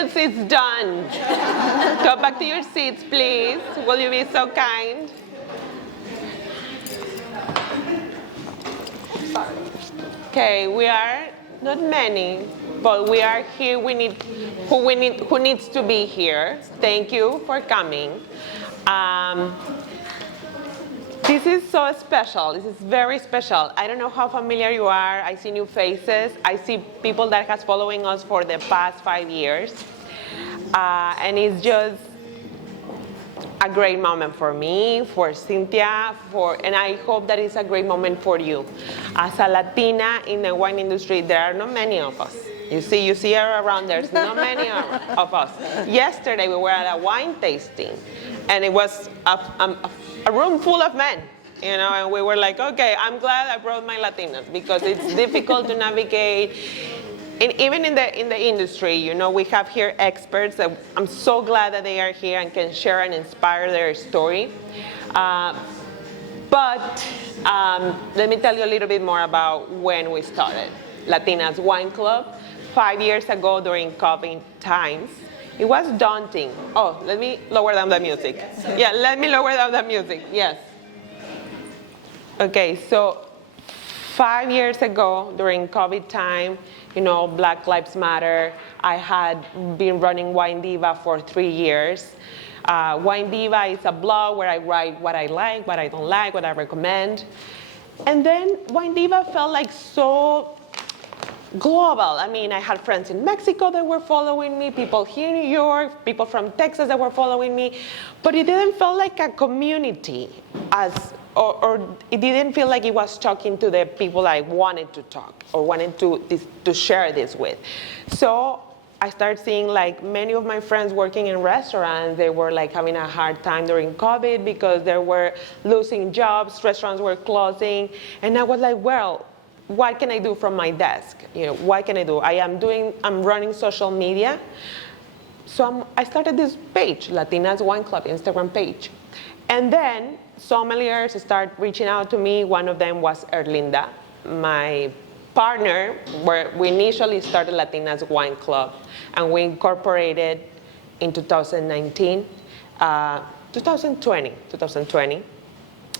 minutes, it's done. Go back to your seats, please. Will you be so kind? Okay, we are not many, but we are here. Who needs to be here. Thank you for coming. This is so special. This is very special. I don't know how familiar you are. I see new faces. I see people that has following us for the past 5 years. And it's just a great moment for me, for Cynthia, and I hope that it's a great moment for you. As a Latina in the wine industry, there are not many of us. You see her around, there's not many of us. Yesterday, we were at a wine tasting, and it was a room full of men, and we were like, okay, I'm glad I brought my Latinas, because it's difficult to navigate. And even in the industry, we have here experts that I'm so glad that they are here and can share and inspire their story. But let me tell you a little bit more about when we started. Latinas Wine Club, 5 years ago during COVID times. It was daunting. Oh, let me lower down the music. Yeah, let me lower down the music, yes. Okay, so 5 years ago during COVID time, Black Lives Matter, I had been running Wine Diva for 3 years. Wine Diva is a blog where I write what I like, what I don't like, what I recommend. And then Wine Diva felt like so global. I mean, I had friends in Mexico that were following me, people here in New York, people from Texas that were following me, but it didn't feel like a community or it didn't feel like it was talking to the people I wanted to talk or wanted to share this with. So I started seeing like many of my friends working in restaurants, they were like having a hard time during COVID because they were losing jobs, restaurants were closing, and I was like, well, what can I do from my desk? What can I do? I'm running social media. So I started this page, Latinas Wine Club Instagram page. And then sommeliers started reaching out to me. One of them was Erlinda, my partner, where we initially started Latinas Wine Club, and we incorporated in 2020,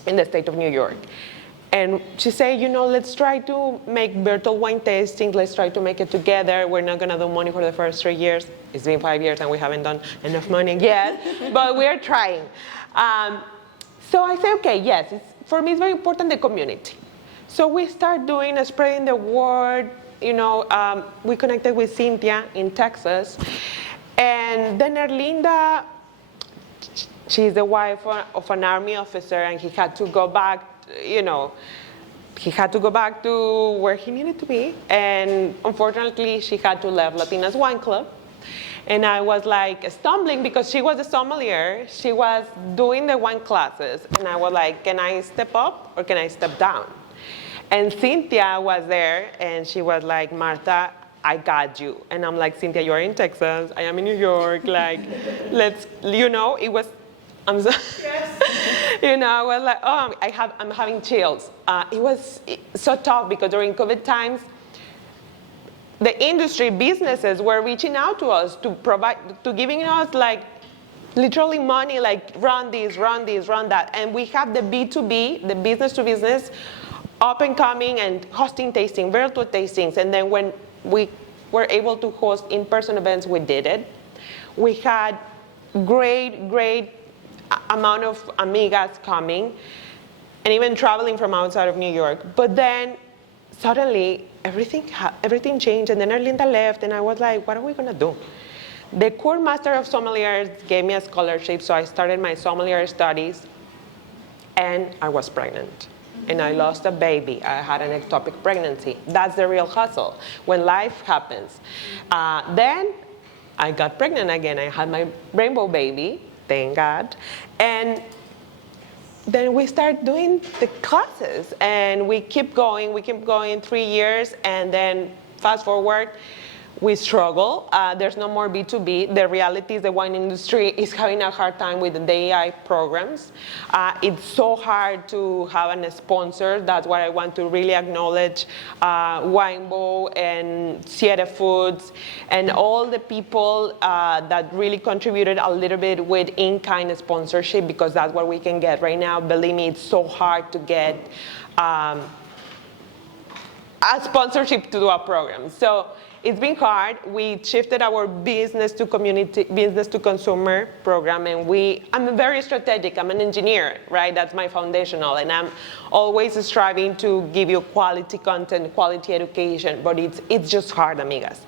in the state of New York. And she said, let's try to make virtual wine tasting. Let's try to make it together. We're not going to do money for the first 3 years. It's been 5 years, and we haven't done enough money yet, but we're trying. So I say, okay, yes, for me it's very important, the community. So we start spreading the word. We connected with Cynthia in Texas. And then Erlinda, she's the wife of an army officer, and he had to go back, he had to go back to where he needed to be. And unfortunately, she had to leave Latinas Wine Club. And I was like stumbling because she was a sommelier. She was doing the wine classes. And I was like, can I step up or can I step down? And Cynthia was there, and she was like, Martha, I got you. And I'm like, Cynthia, you're in Texas. I am in New York. Like, it was, I'm so, I was like, oh, I'm having chills. It was so tough because during COVID times, the industry businesses were reaching out to us to giving us like literally money, like run this, run that. And we have the B2B, the business to business, up and coming and hosting tasting, virtual tastings. And then when we were able to host in-person events, we did it. We had great amount of amigas coming and even traveling from outside of New York. But then suddenly everything changed, and then Erlinda left, and I was like, what are we gonna do? The Core Master of Sommeliers gave me a scholarship, so I started my sommelier studies, and I was pregnant. And I lost a baby. I had an ectopic pregnancy. That's the real hustle, when life happens. Then I got pregnant again. I had my rainbow baby, thank God. And then we start doing the classes, and we keep going 3 years, and then fast forward, we struggle. There's no more B2B. The reality is the wine industry is having a hard time with the AI programs. It's so hard to have a sponsor. That's why I want to really acknowledge Winebow and Sierra Foods and all the people that really contributed a little bit with in-kind sponsorship, because that's what we can get right now. Believe me, it's so hard to get a sponsorship to do a program. So it's been hard. We shifted our business to community, business to consumer program, and I'm very strategic. I'm an engineer, right? That's my foundational, and I'm always striving to give you quality content, quality education, but it's just hard, amigas.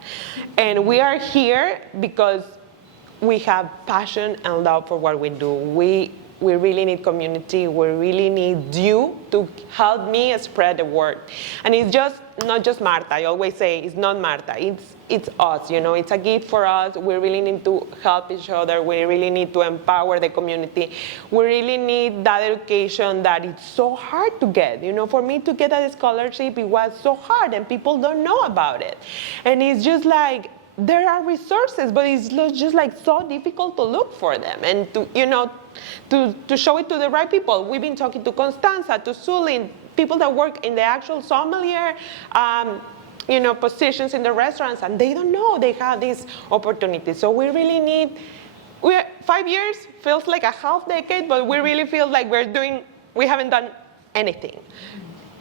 And we are here because we have passion and love for what we do. We really need community. We really need you to help me spread the word. And it's just not just Marta. I always say it's not Marta. It's us. It's a gift for us. We really need to help each other. We really need to empower the community. We really need that education that it's so hard to get. For me to get a scholarship, it was so hard, and people don't know about it. And it's just like, there are resources, but it's just like so difficult to look for them and to show it to the right people. We've been talking to Constanza, to Sulin, people that work in the actual sommelier, positions in the restaurants, and they don't know they have this opportunity. So we really need. 5 years feels like a half decade, but we really feel like we haven't done anything.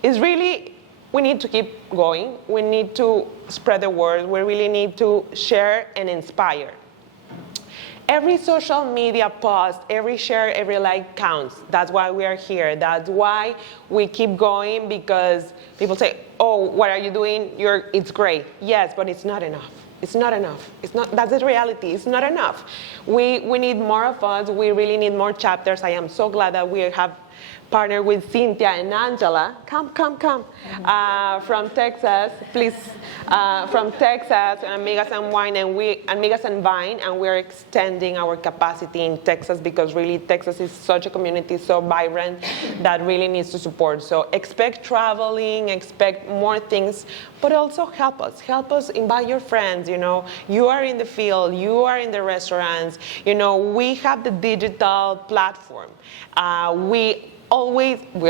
It's really. We need to keep going. We need to spread the word. We really need to share and inspire. Every social media post, every share, every like counts. That's why we are here. That's why we keep going, because people say, oh, what are you doing? It's great. Yes, but it's not enough. It's not enough. That's the reality. It's not enough. We need more of us. We really need more chapters. I am so glad that we have partnered with Cynthia and Angela. Come. From Texas, please. From Texas, and Amigas and Wine, and Amigas and Vine, and we're extending our capacity in Texas, because really Texas is such a community, so vibrant, that really needs to support. So expect traveling, expect more things, but also help us, invite your friends. You are in the field, you are in the restaurants. We have the digital platform. We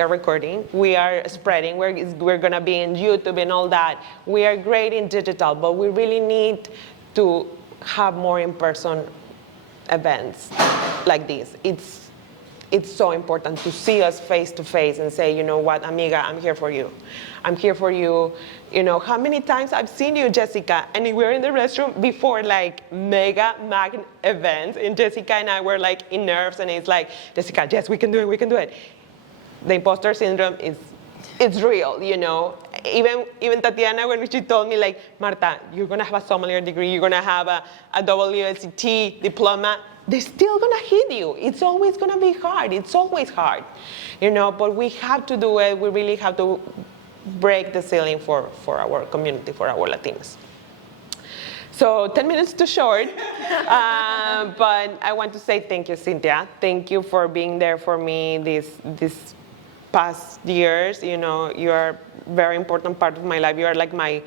are recording, we are spreading, we're going to be in YouTube and all that. We are great in digital, but we really need to have more in-person events like this. It's so important to see us face to face and say, you know what, amiga, I'm here for you. I'm here for you. How many times I've seen you, Jessica, and we were in the restaurant before like mega events, and Jessica and I were like in nerves, and it's like, Jessica, yes, we can do it. The imposter syndrome it's real, Even Tatiana, when she told me, like, Marta, you're gonna have a sommelier degree, you're gonna have a WSET diploma, they're still gonna hit you. It's always gonna be hard. It's always hard, But we have to do it. We really have to break the ceiling for our community, for our Latinos. So 10 minutes too short, but I want to say thank you, Cynthia. Thank you for being there for me this past years. You are a very important part of my life. You are like my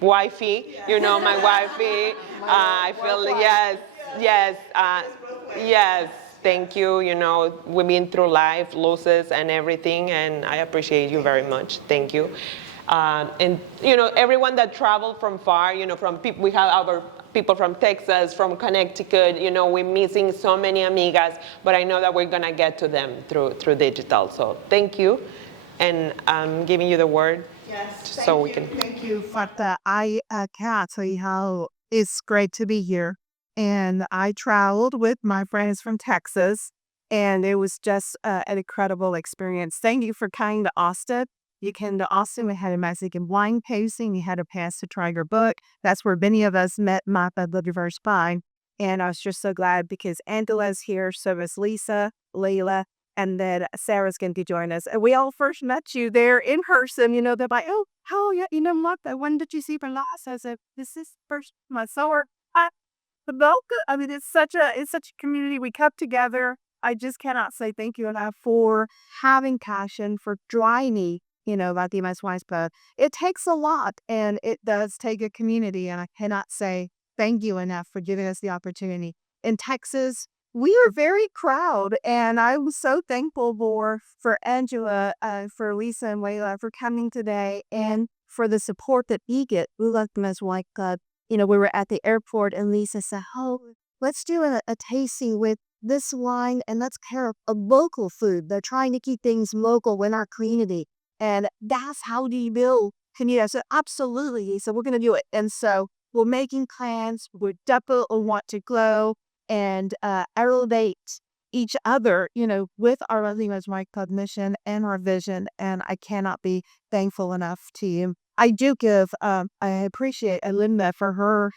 wifey, my wifey. I feel, yes, thank you. We've been through life, losses and everything, and I appreciate you very much. Thank you. And everyone that traveled from far, from people, we have our people from Texas, from Connecticut, we're missing so many amigas, but I know that we're gonna get to them through digital. So thank you, and I'm giving you the word. Yes, so we can. Thank you, Marta. I cannot tell you how it's great to be here. And I traveled with my friends from Texas, and it was just an incredible experience. Thank you for coming to Austin. You came to Austin. We had a Mexican wine tasting. You had a pass to try your book. That's where many of us met Marta the Diverse Vine. And I was just so glad because Angela's here, so is Lisa, Layla, and then Sarah's going to join us. And we all first met you there in person. They're like, oh, yeah, Marta, when did you see her last? I said, this is first month. So we're welcome. I mean, it's such a community. We kept together. I just cannot say thank you enough for having passion, for driving me Latinas wines, but it takes a lot, and it does take a community, and I cannot say thank you enough for giving us the opportunity. In Texas, we are very proud, and I was so thankful for Angela, for Lisa and Layla for coming today, and for the support that we get. We Latinas Wine Club. We were at the airport, and Lisa said, "Oh, let's do a tasting with this wine, and let's pair a local food. They're trying to keep things local in our community, and that's how do you build community." I said, "Absolutely." So we're going to do it, and so we're making plans. We definitely want to grow and elevate each other, with our Latinas Wine Club mission and our vision. And I cannot be thankful enough to you. I do I appreciate Linda for her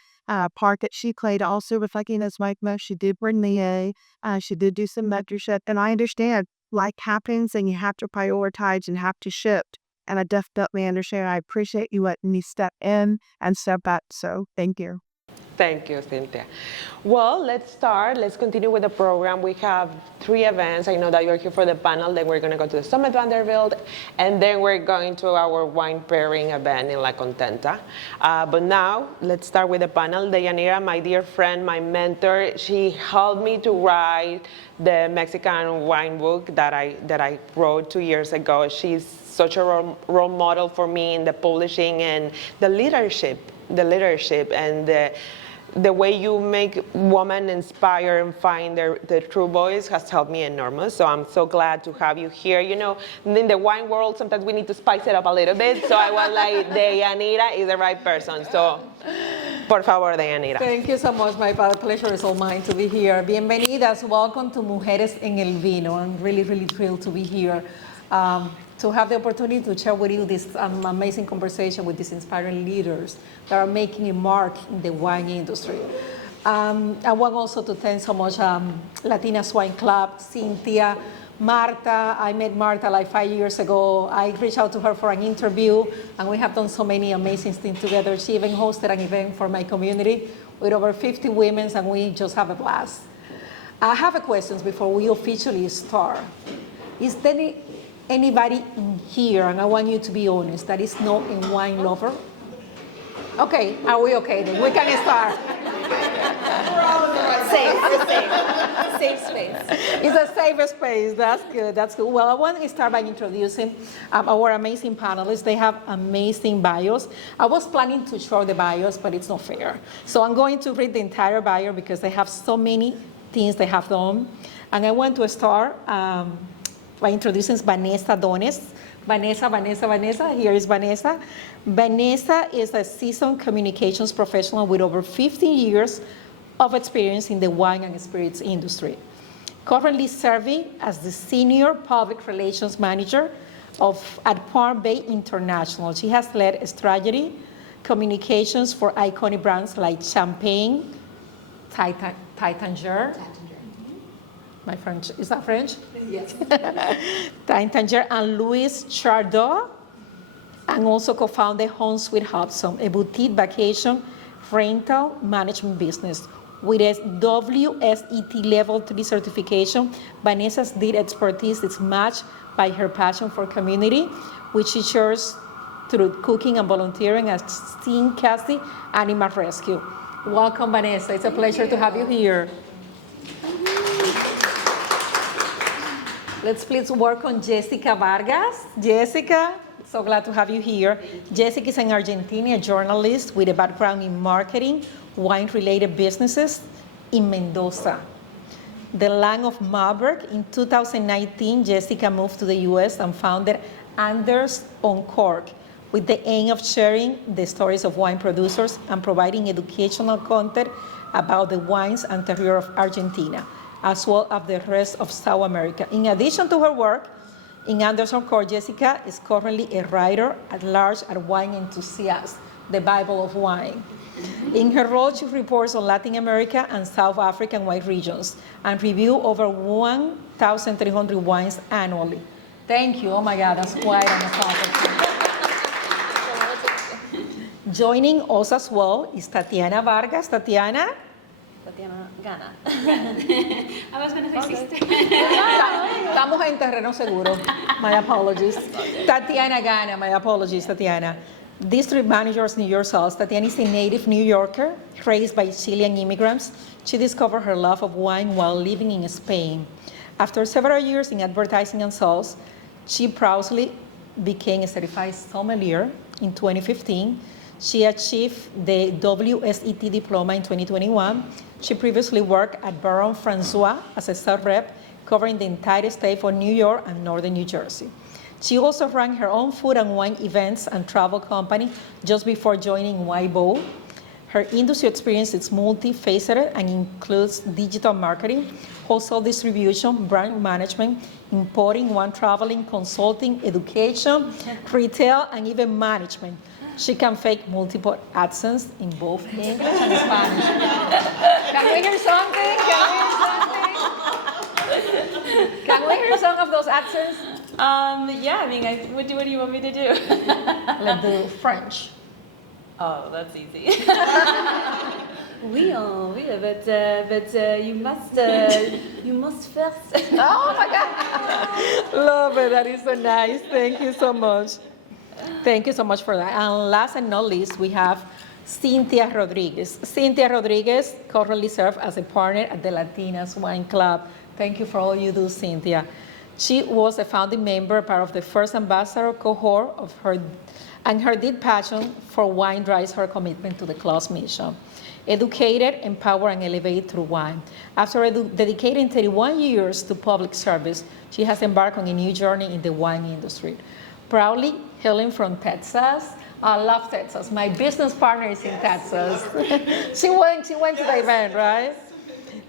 part that she played also with Latinas Wine Club. She did bring the A. She did do some mentorship. And I understand life happens and you have to prioritize and have to shift. And I definitely understand. I appreciate you letting me step in and step back. So thank you. Thank you, Cynthia. Well, let's start. Let's continue with the program. We have 3 events. I know that you're here for the panel. Then we're going to go to the Summit Vanderbilt. And then we're going to our wine pairing event in La Contenta. But now, let's start with the panel. Deyanira, my dear friend, my mentor, she helped me to write the Mexican wine book that I wrote 2 years ago. She's such a role model for me in the publishing and the leadership and the way you make women inspire and find their true voice has helped me enormous. So I'm so glad to have you here. In the wine world, sometimes we need to spice it up a little bit. So I was like, Deyanira is the right person. So, por favor, Deyanira. Thank you so much. My pleasure is all mine to be here. Bienvenidas. Welcome to Mujeres en el Vino. I'm really, really thrilled to be here. To have the opportunity to share with you this amazing conversation with these inspiring leaders that are making a mark in the wine industry. I want also to thank so much Latinas Wine Club, Cynthia, Marta. I met Marta like 5 years ago. I reached out to her for an interview, and we have done so many amazing things together. She even hosted an event for my community with over 50 women, and we just have a blast. I have a question before we officially start. Is there anybody in here, and I want you to be honest, that is not a wine lover? Okay, are we okay then? We can start. Safe space. It's a safe space. That's good. Well, I want to start by introducing our amazing panelists. They have amazing bios. I was planning to show the bios, but it's not fair. So I'm going to read the entire bio because they have so many things they have done. And I want to start by introducing Vanessa Dones. Vanessa. Here is Vanessa. Vanessa is a seasoned communications professional with over 15 years of experience in the wine and spirits industry. Currently serving as the Senior Public Relations Manager at Palm Bay International. She has led strategy, communications for iconic brands like Champagne, Taittinger. My French, is that French? Yes. Taittinger and Louis Chardot, and also co-founded Home Sweet Hudson, a boutique vacation rental management business. With a WSET Level 3 certification, Vanessa's deep expertise is matched by her passion for community, which she shares through cooking and volunteering at St. Cassie Animal Rescue. Welcome, Vanessa. It's a pleasure to have you here. Let's please welcome Jessica Vargas. Jessica, so glad to have you here. Jessica is an Argentinian journalist with a background in marketing, wine-related businesses in Mendoza, the land of Marburg. In 2019, Jessica moved to the US and founded Anders on Cork with the aim of sharing the stories of wine producers and providing educational content about the wines and terroir of Argentina, as well as the rest of South America. In addition to her work in Anders on Cork, Jessica is currently a writer at large at Wine Enthusiast, the Bible of Wine. In her role, she reports on Latin America and South African wine regions and reviews over 1,300 wines annually. Thank you. Oh my God, that's quite an accomplishment. Joining us as well is Tatiana Vargas. Tatiana, Tatiana gana. I was going to say sister. Estamos en terreno seguro. My apologies. Tatiana Gana, my apologies, Tatiana. District Managers, New York Sales. Tatiana is a native New Yorker, raised by Chilean immigrants. She discovered her love of wine while living in Spain. After several years in advertising and sales, she proudly became a certified sommelier in 2015. She achieved the WSET diploma in 2021. She previously worked at Baron Francois as a sales rep, covering the entire state of New York and northern New Jersey. She also ran her own food and wine events and travel company just before joining YBO. Her industry experience is multifaceted and includes digital marketing, wholesale distribution, brand management, importing, wine traveling, consulting, education, retail, and even management. She can fake multiple accents in both English and Spanish. Can we hear something? Can we hear some of those accents? Yeah, I mean, what do you want me to do? Let's do French. Oh, that's easy. Oui, but you must first. Oh my God. Love it. That is so nice. Thank you so much. Thank you so much for that. And last and not least, we have Cynthia Rodriguez. Cynthia Rodriguez currently serves as a partner at the Latinas Wine Club. Thank you for all you do, Cynthia. She was a founding member, part of the first ambassador cohort of her, and her deep passion for wine drives her commitment to the club's mission. Educated, empower, and elevate through wine. After dedicating 31 years to public service, she has embarked on a new journey in the wine industry. Proudly hailing from Texas. I love Texas. My business partner is in Texas. She went to the event, right?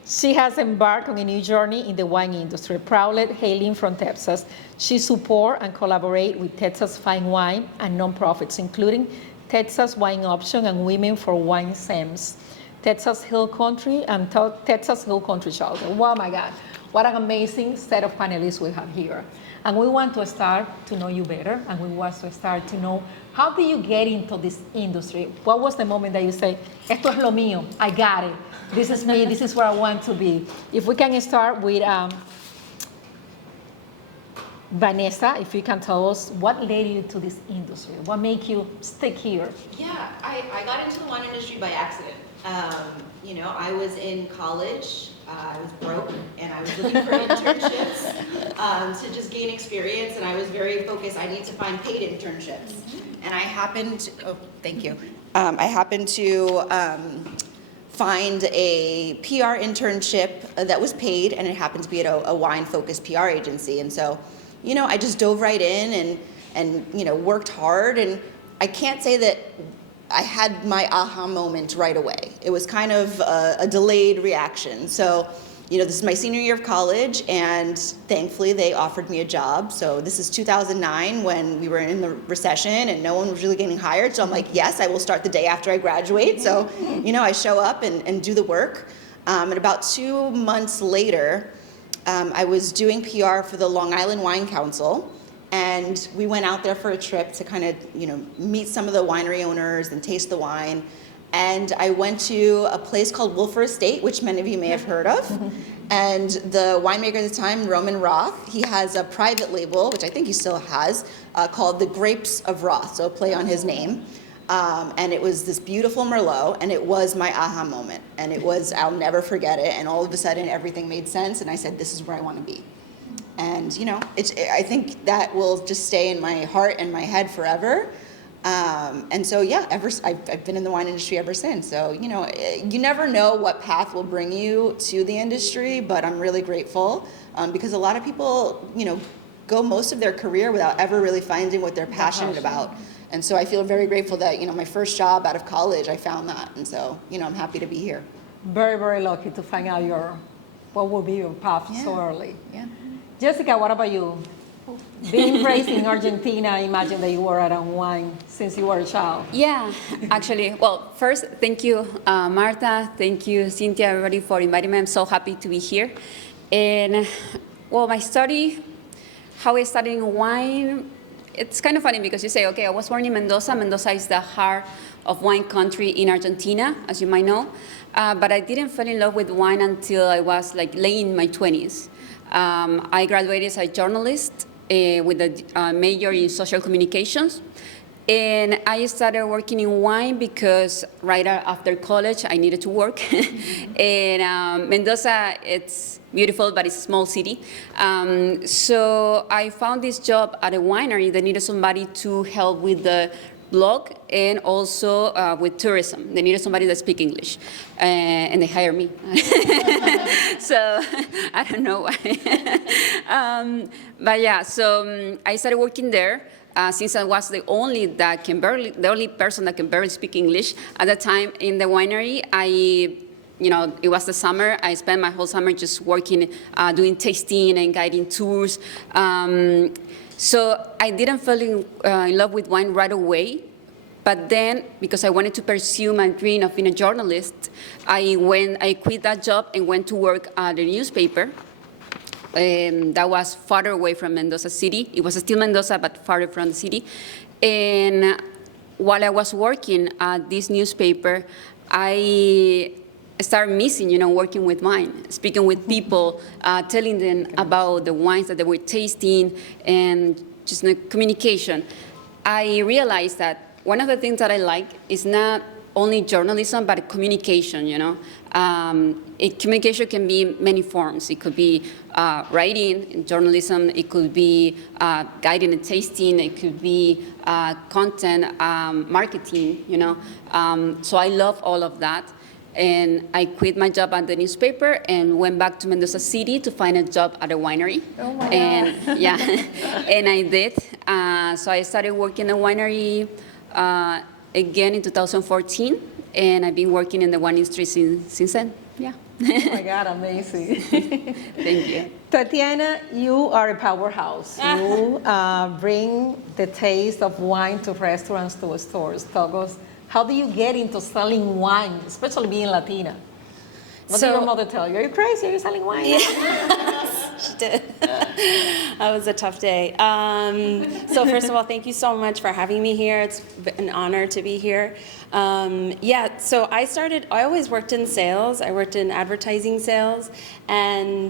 She has embarked on a new journey in the wine industry. Proudly hailing from Texas, she supports and collaborates with Texas Fine Wine and nonprofits, including Texas Wine Option and Women for Wine SEMS, Texas Hill Country, and Texas Hill Country Shelter. Oh my God, what an amazing set of panelists we have here. And we want to start to know you better, and we want to start to know, how do you get into this industry? What was the moment that you say, esto es lo mío, I got it, this is me, this is where I want to be? If we can start with Vanessa, if you can tell us what led you to this industry, what made you stick here? Yeah, I got into the wine industry by accident. I was in college, I was broke, and I was looking for internships to just gain experience, and I was very focused, I need to find paid internships. And I happened to find a PR internship that was paid, and it happened to be at a wine-focused PR agency. And so, I just dove right in and worked hard, and I can't say that I had my aha moment right away. It was kind of a delayed reaction. So, this is my senior year of college, and thankfully they offered me a job. So this is 2009 when we were in the recession and no one was really getting hired. So I'm like, yes, I will start the day after I graduate. So, I show up and do the work. And about 2 months later, I was doing PR for the Long Island Wine Council. And we went out there for a trip to kind of, meet some of the winery owners and taste the wine. And I went to a place called Wilford Estate, which many of you may have heard of. And the winemaker at the time, Roman Roth, he has a private label, which I think he still has, called the Grapes of Roth, so a play on his name. And it was this beautiful Merlot, and it was my aha moment. And it was, I'll never forget it. And all of a sudden, everything made sense, and I said, this is where I want to be. And, I think that will just stay in my heart and my head forever. And so, I've been in the wine industry ever since. So, you never know what path will bring you to the industry, but I'm really grateful because a lot of people, go most of their career without ever really finding what they're passionate about. And so I feel very grateful that, my first job out of college, I found that. And so, I'm happy to be here. Very, very lucky to find out what will be your path so early. Yeah. Jessica, what about you? Being raised in Argentina, I imagine that you were around wine since you were a child. Yeah, actually, well, first, thank you, Marta. Thank you, Cynthia, everybody, for inviting me. I'm so happy to be here. And, well, my study, how I studied in wine, it's kind of funny because you say, okay, I was born in Mendoza. Mendoza is the heart of wine country in Argentina, as you might know. But I didn't fall in love with wine until I was like late in my 20s. I graduated as a journalist with a major in social communications. And I started working in wine because right after college, I needed to work. And Mendoza, it's beautiful, but it's a small city. So I found this job at a winery that needed somebody to help with the blog and also with tourism. They needed somebody that speaks English, and they hired me. So I don't know why. But yeah, so I started working there. Since I was the only person that can barely speak English at the time in the winery, it was the summer. I spent my whole summer just working, doing tasting and guiding tours. So I didn't fall in love with wine right away. But then, because I wanted to pursue my dream of being a journalist, I quit that job and went to work at a newspaper. That was farther away from Mendoza City. It was still Mendoza, but farther from the city. And while I was working at this newspaper, I started missing, working with wine, speaking with people, telling them about the wines that they were tasting, and just communication. I realized that one of the things that I like is not only journalism, but communication, communication can be many forms. It could be writing, journalism, it could be guiding and tasting, it could be content, marketing, So I love all of that. And I quit my job at the newspaper and went back to Mendoza City to find a job at a winery. Oh my and God. Yeah, and I did. So I started working at a winery again in 2014, and I've been working in the wine industry since then. Yeah. Oh my God, amazing. Thank you. Tatiana, you are a powerhouse. You bring the taste of wine to restaurants, to stores. Tell us, how do you get into selling wine, especially being Latina? What did your mother tell you? Are you crazy? Are you selling wine? She did. That was a tough day. So first of all, thank you so much for having me here. It's an honor to be here. So I always worked in sales. I worked in advertising sales. And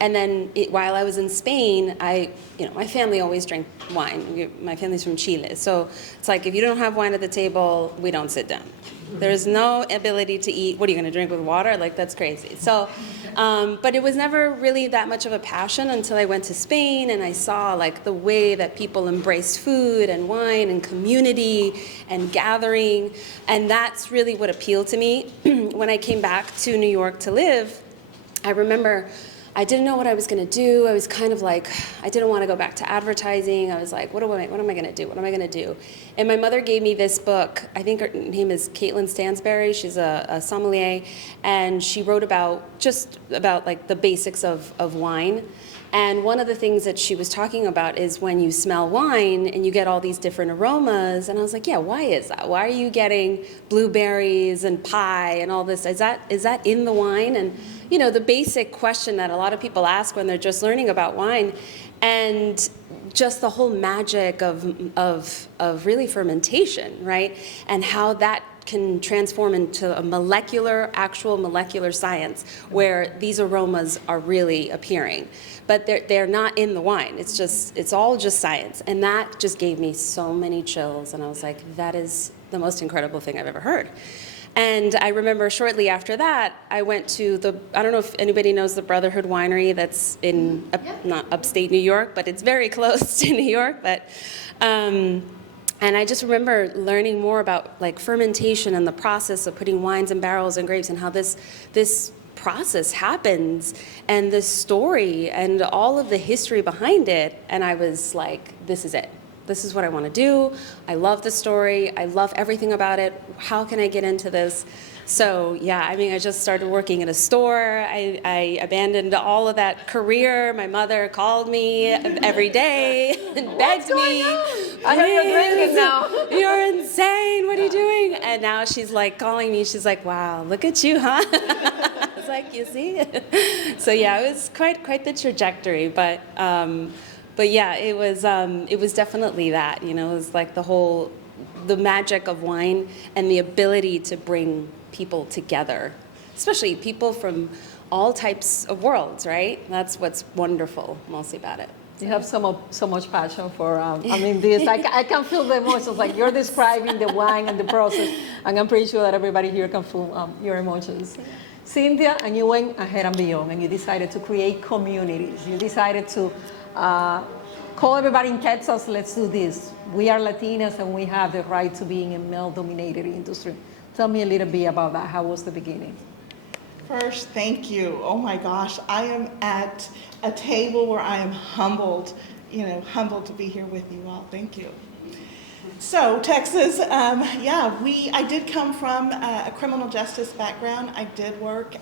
then while I was in Spain, my family always drank wine. My family's from Chile. So it's like, if you don't have wine at the table, we don't sit down. There's no ability to eat. What are you going to drink with water? Like, that's crazy. So, but it was never really that much of a passion until I went to Spain and I saw like the way that people embrace food and wine and community and gathering. And that's really what appealed to me. When I came back to New York to live, I remember I didn't know what I was going to do. I was kind of like, I didn't want to go back to advertising. I was like, what am I going to do? What am I going to do? And my mother gave me this book. I think her name is Caitlin Stansberry. She's a sommelier, and she wrote about like the basics of wine. And one of the things that she was talking about is when you smell wine and you get all these different aromas. And I was like, yeah, why is that? Why are you getting blueberries and pie and all this? Is that in the wine? And the basic question that a lot of people ask when they're just learning about wine, and just the whole magic of really fermentation, right? And how that can transform into actual molecular science, where these aromas are really appearing. But they're not in the wine. It's all just science. And that just gave me so many chills. And I was like, that is the most incredible thing I've ever heard. And I remember shortly after that, I went to I don't know if anybody knows the Brotherhood Winery that's in, not upstate New York, but it's very close to New York. But, and I just remember learning more about like fermentation and the process of putting wines in barrels and grapes and how this process happens and the story and all of the history behind it. And I was like, this is it. This is what I want to do. I love the story. I love everything about it. How can I get into this? So yeah, I just started working in a store. I abandoned all of that career. My mother called me every day and begged me. I know you're drinking now. You're insane. What are you doing? And now she's like calling me. She's like, wow, look at you, huh? I was like, you see? So yeah, it was quite the trajectory. But But yeah, it was definitely that, you know, it was like the magic of wine and the ability to bring people together, especially people from all types of worlds, right? That's what's wonderful mostly about it. You have so much passion for, this. I can feel the emotions, like you're describing the wine and the process, and I'm pretty sure that everybody here can feel your emotions. Cynthia, and you went ahead and beyond, and you decided to create communities. You decided to call everybody in Texas, let's do this. We are Latinas, and we have the right to be in a male-dominated industry. Tell me a little bit about that. How was the beginning? First, thank you. Oh my gosh, I am at a table where I am humbled, humbled to be here with you all. Thank you. So Texas, I did come from a criminal justice background. I did work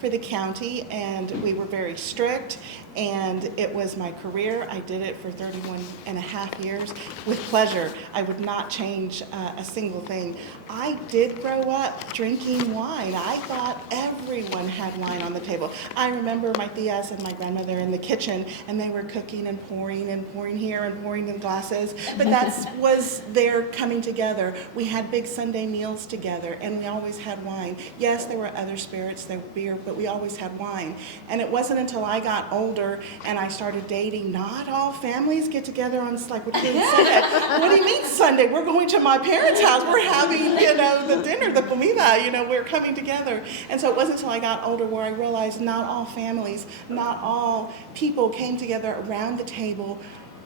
for the county, and we were very strict, and it was my career. I did it for 31 and a half years with pleasure. I would not change a single thing. I did grow up drinking wine. I thought everyone had wine on the table. I remember my tias and my grandmother in the kitchen, and they were cooking and pouring here and pouring in glasses, but that was their coming together. We had big Sunday meals together, and we always had wine. Yes, there were other spirits, there were beer, but we always had wine. And it wasn't until I got older and I started dating, not all families get together on like what Sunday. What do you mean Sunday? We're going to my parents' house. We're having, the dinner, the comida, we're coming together. And so it wasn't until I got older where I realized not all families, not all people came together around the table.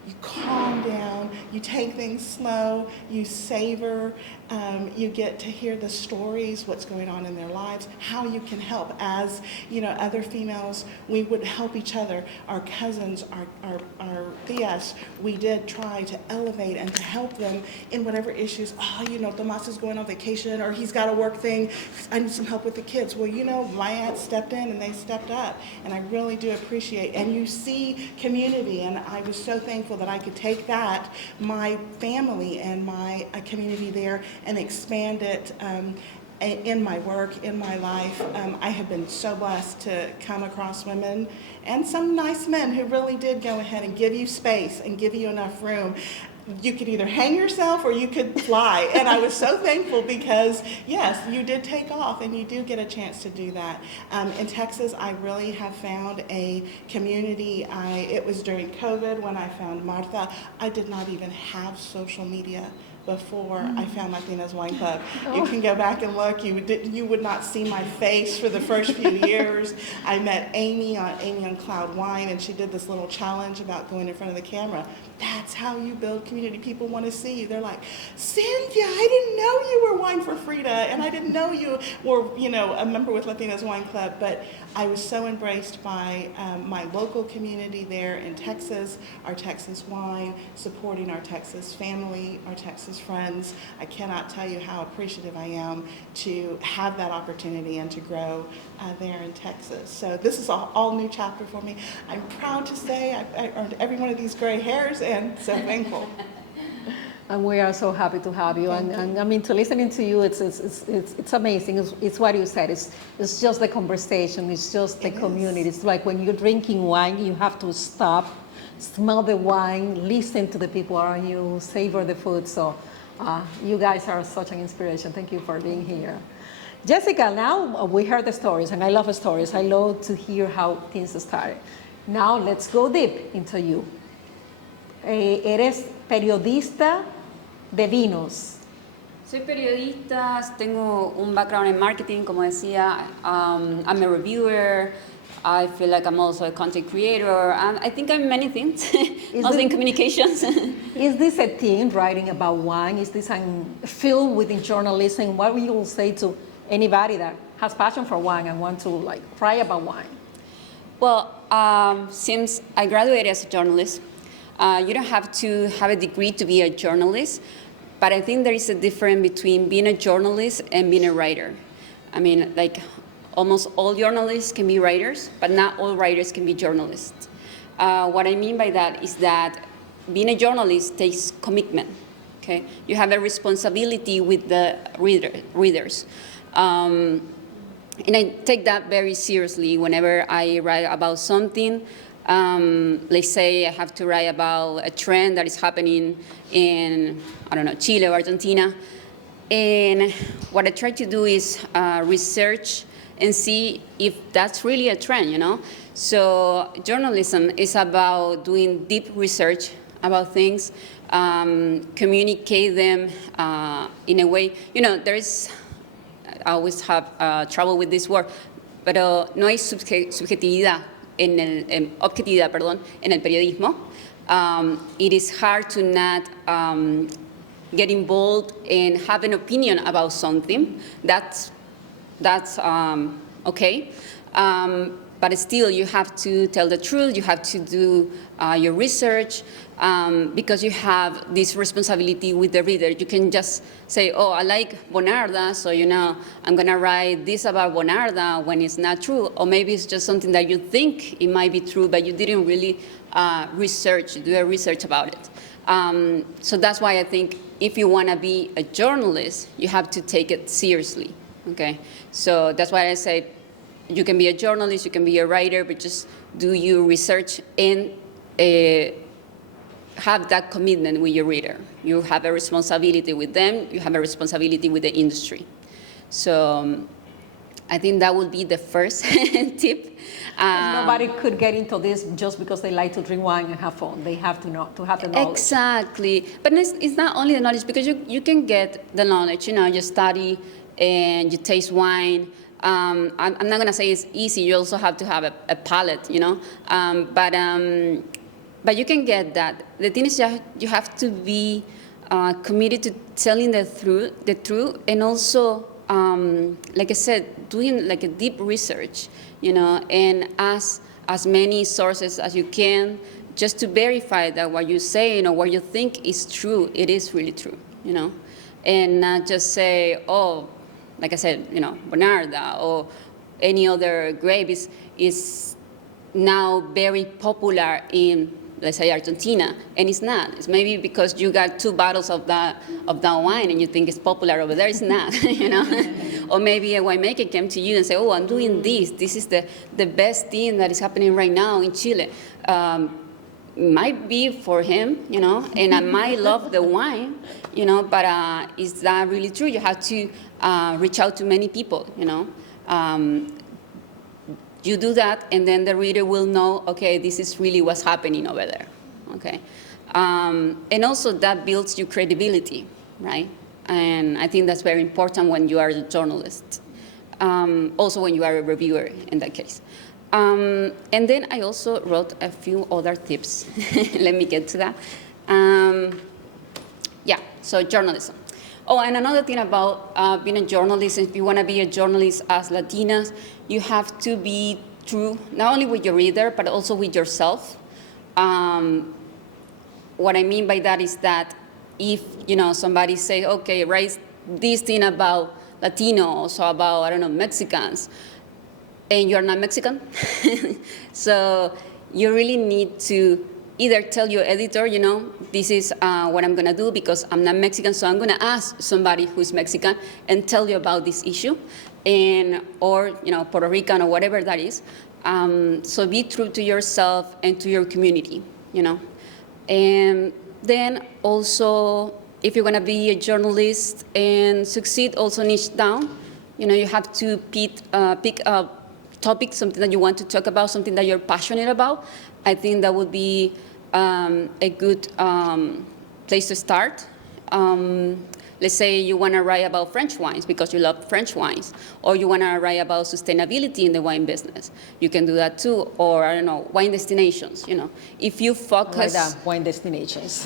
You calm down, you take things slow, you savor, you get to hear the stories, what's going on in their lives, how you can help. As other females, we would help each other, our cousins, our tias. We did try to elevate and to help them in whatever issues. Tomas is going on vacation, or he's got a work thing, I need some help with the kids. Well, my aunt stepped in and they stepped up, and I really do appreciate. And you see community, and I was so thankful that I could take that, my family and my community there, and expand it in my work, in my life. I have been so blessed to come across women and some nice men who really did go ahead and give you space and give you enough room. You could either hang yourself or you could fly. And I was so thankful because, yes, you did take off, and you do get a chance to do that. In Texas, I really have found a community. It was during COVID when I found Martha. I did not even have social media before I found Latinas Wine Club. You can go back and look. You would not see my face for the first few years. I met Amy on Cloud Wine, and she did this little challenge about going in front of the camera. That's how you build community. People want to see you. They're like, Cynthia, I didn't know you were Wine for Frida, and I didn't know you were, a member with Latinas Wine Club. But I was so embraced by my local community there in Texas, our Texas wine, supporting our Texas family, our Texas friends. I cannot tell you how appreciative I am to have that opportunity and to grow there in Texas. So this is an all new chapter for me. I'm proud to say I earned every one of these gray hairs, and so thankful. And we are so happy to have you. And to listening to you, it's amazing. It's what you said. It's just the conversation. It's just the community. It's like when you're drinking wine, you have to stop, smell the wine, listen to the people around you, savor the food. So you guys are such an inspiration. Thank you for being here. Jessica, now we heard the stories, and I love stories. I love to hear how things started. Now let's go deep into you. Eres periodista de vinos. Soy periodista, tengo un background in marketing, como decía. I'm a reviewer. I feel like I'm also a content creator. I think I'm many things, mostly in communications. Is this a thing, writing about wine? Is this a field within journalism? What will you say to anybody that has passion for wine and want to try about wine? Well, since I graduated as a journalist, you don't have to have a degree to be a journalist, but I think there is a difference between being a journalist and being a writer. I mean, almost all journalists can be writers, but not all writers can be journalists. What I mean by that is that being a journalist takes commitment. Okay, you have a responsibility with the readers. And I take that very seriously. Whenever I write about something, Let's say I have to write about a trend that is happening in, I don't know, Chile or Argentina. And what I try to do is research and see if that's really a trend, you know? So journalism is about doing deep research about things, communicate them in a way, you know, I always have trouble with this word, pero no hay subjetividad objetividad, perdón, en el periodismo. It is hard to not get involved and have an opinion about something. That's okay. But still, you have to tell the truth. You have to do your research because you have this responsibility with the reader. You can just say, oh, I like Bonarda, so, you know, I'm going to write this about Bonarda when it's not true. Or maybe it's just something that you think it might be true, but you didn't really do a research about it. So that's why I think if you want to be a journalist, you have to take it seriously, okay? So that's why I say, you can be a journalist, you can be a writer, but just do your research and have that commitment with your reader. You have a responsibility with them, you have a responsibility with the industry. So I think that would be the first tip. Nobody could get into this just because they like to drink wine and have fun. They have to know, to have the knowledge. Exactly. But it's not only the knowledge, because you can get the knowledge, you know, you study and you taste wine. I'm not going to say it's easy. You also have to have a palate, you know. But you can get that. The thing is, you have to be committed to telling the truth, and also, like I said, doing like a deep research, you know, and ask as many sources as you can, just to verify that what you're saying or what you think is true, it is really true, you know, and not just say, oh, like I said, you know, Bonarda or any other grape is now very popular in, let's say, Argentina, and it's not. It's maybe because you got 2 bottles of that wine and you think it's popular over there. It's not, you know. Or maybe a winemaker came to you and said, oh, I'm doing this. This is the best thing that is happening right now in Chile. Might be for him, you know, and I might love the wine, you know, but is that really true? You have to reach out to many people, you know. You do that, and then the reader will know, okay, this is really what's happening over there, okay? And also that builds your credibility, right? And I think that's very important when you are a journalist. Also when you are a reviewer, in that case. And then I also wrote a few other tips. Let me get to that. Yeah, so journalism. Oh, and another thing about being a journalist, if you want to be a journalist as Latinas, you have to be true, not only with your reader, but also with yourself. What I mean by that is that if, you know, somebody say, okay, write this thing about Latinos or about, I don't know, Mexicans, and you're not Mexican, so you really need to either tell your editor, you know, this is what I'm going to do because I'm not Mexican, so I'm going to ask somebody who's Mexican and tell you about this issue, or, you know, Puerto Rican or whatever that is. So be true to yourself and to your community, you know. And then also, if you're going to be a journalist and succeed, also niche down. You know, you have to pick a topic, something that you want to talk about, something that you're passionate about. I think that would be a good place to start. Let's say you want to write about French wines because you love French wines, or you want to write about sustainability in the wine business. You can do that too, or I don't know, wine destinations. You know, if you focus. Wine destinations.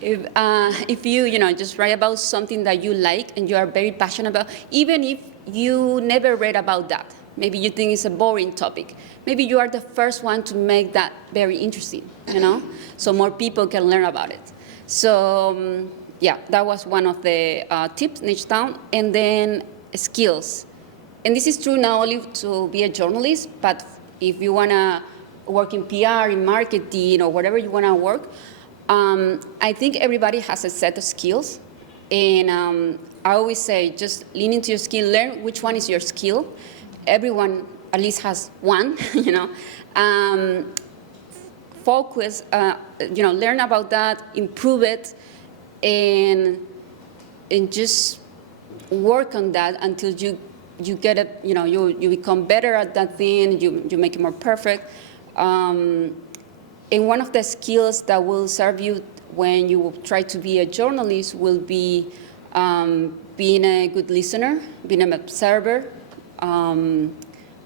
If you know, just write about something that you like and you are very passionate about, even if you never read about that. Maybe you think it's a boring topic. Maybe you are the first one to make that very interesting, you know, so more people can learn about it. So, yeah, that was one of the tips, niche down, and then skills. And this is true not only to be a journalist, but if you want to work in PR, in marketing, or whatever you want to work, I think everybody has a set of skills. And I always say, just lean into your skill, learn which one is your skill. Everyone at least has one, you know, Focus, learn about that, improve it, and just work on that until you get it, you become better at that thing, you make it more perfect. And one of the skills that will serve you when you will try to be a journalist will be being a good listener, being an observer.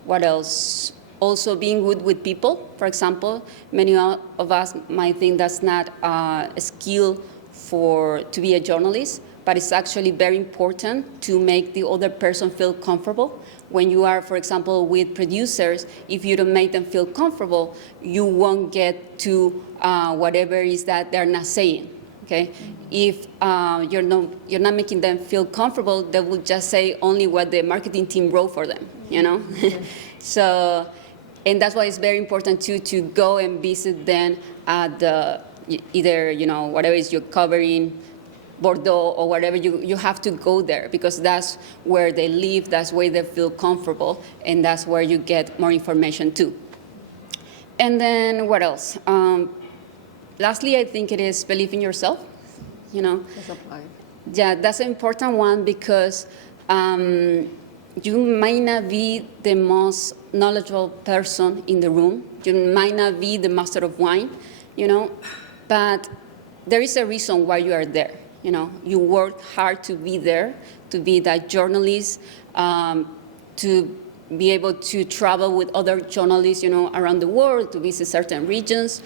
What else? Also being good with people. For example, many of us might think that's not a skill to be a journalist, but it's actually very important to make the other person feel comfortable. When you are, for example, with producers, if you don't make them feel comfortable, you won't get to whatever it is that they're not saying. Okay, if you're not making them feel comfortable, they will just say only what the marketing team wrote for them. So, and that's why it's very important to go and visit them at either whatever is you're covering, Bordeaux or whatever, you have to go there because that's where they live, that's where they feel comfortable, and that's where you get more information too. And then what else? Lastly, I think it is believe in yourself. Yeah, that's an important one because you might not be the most knowledgeable person in the room. You might not be the master of wine, but there is a reason why you are there. You work hard to be there, to be that journalist, to be able to travel with other journalists, around the world, to visit certain regions.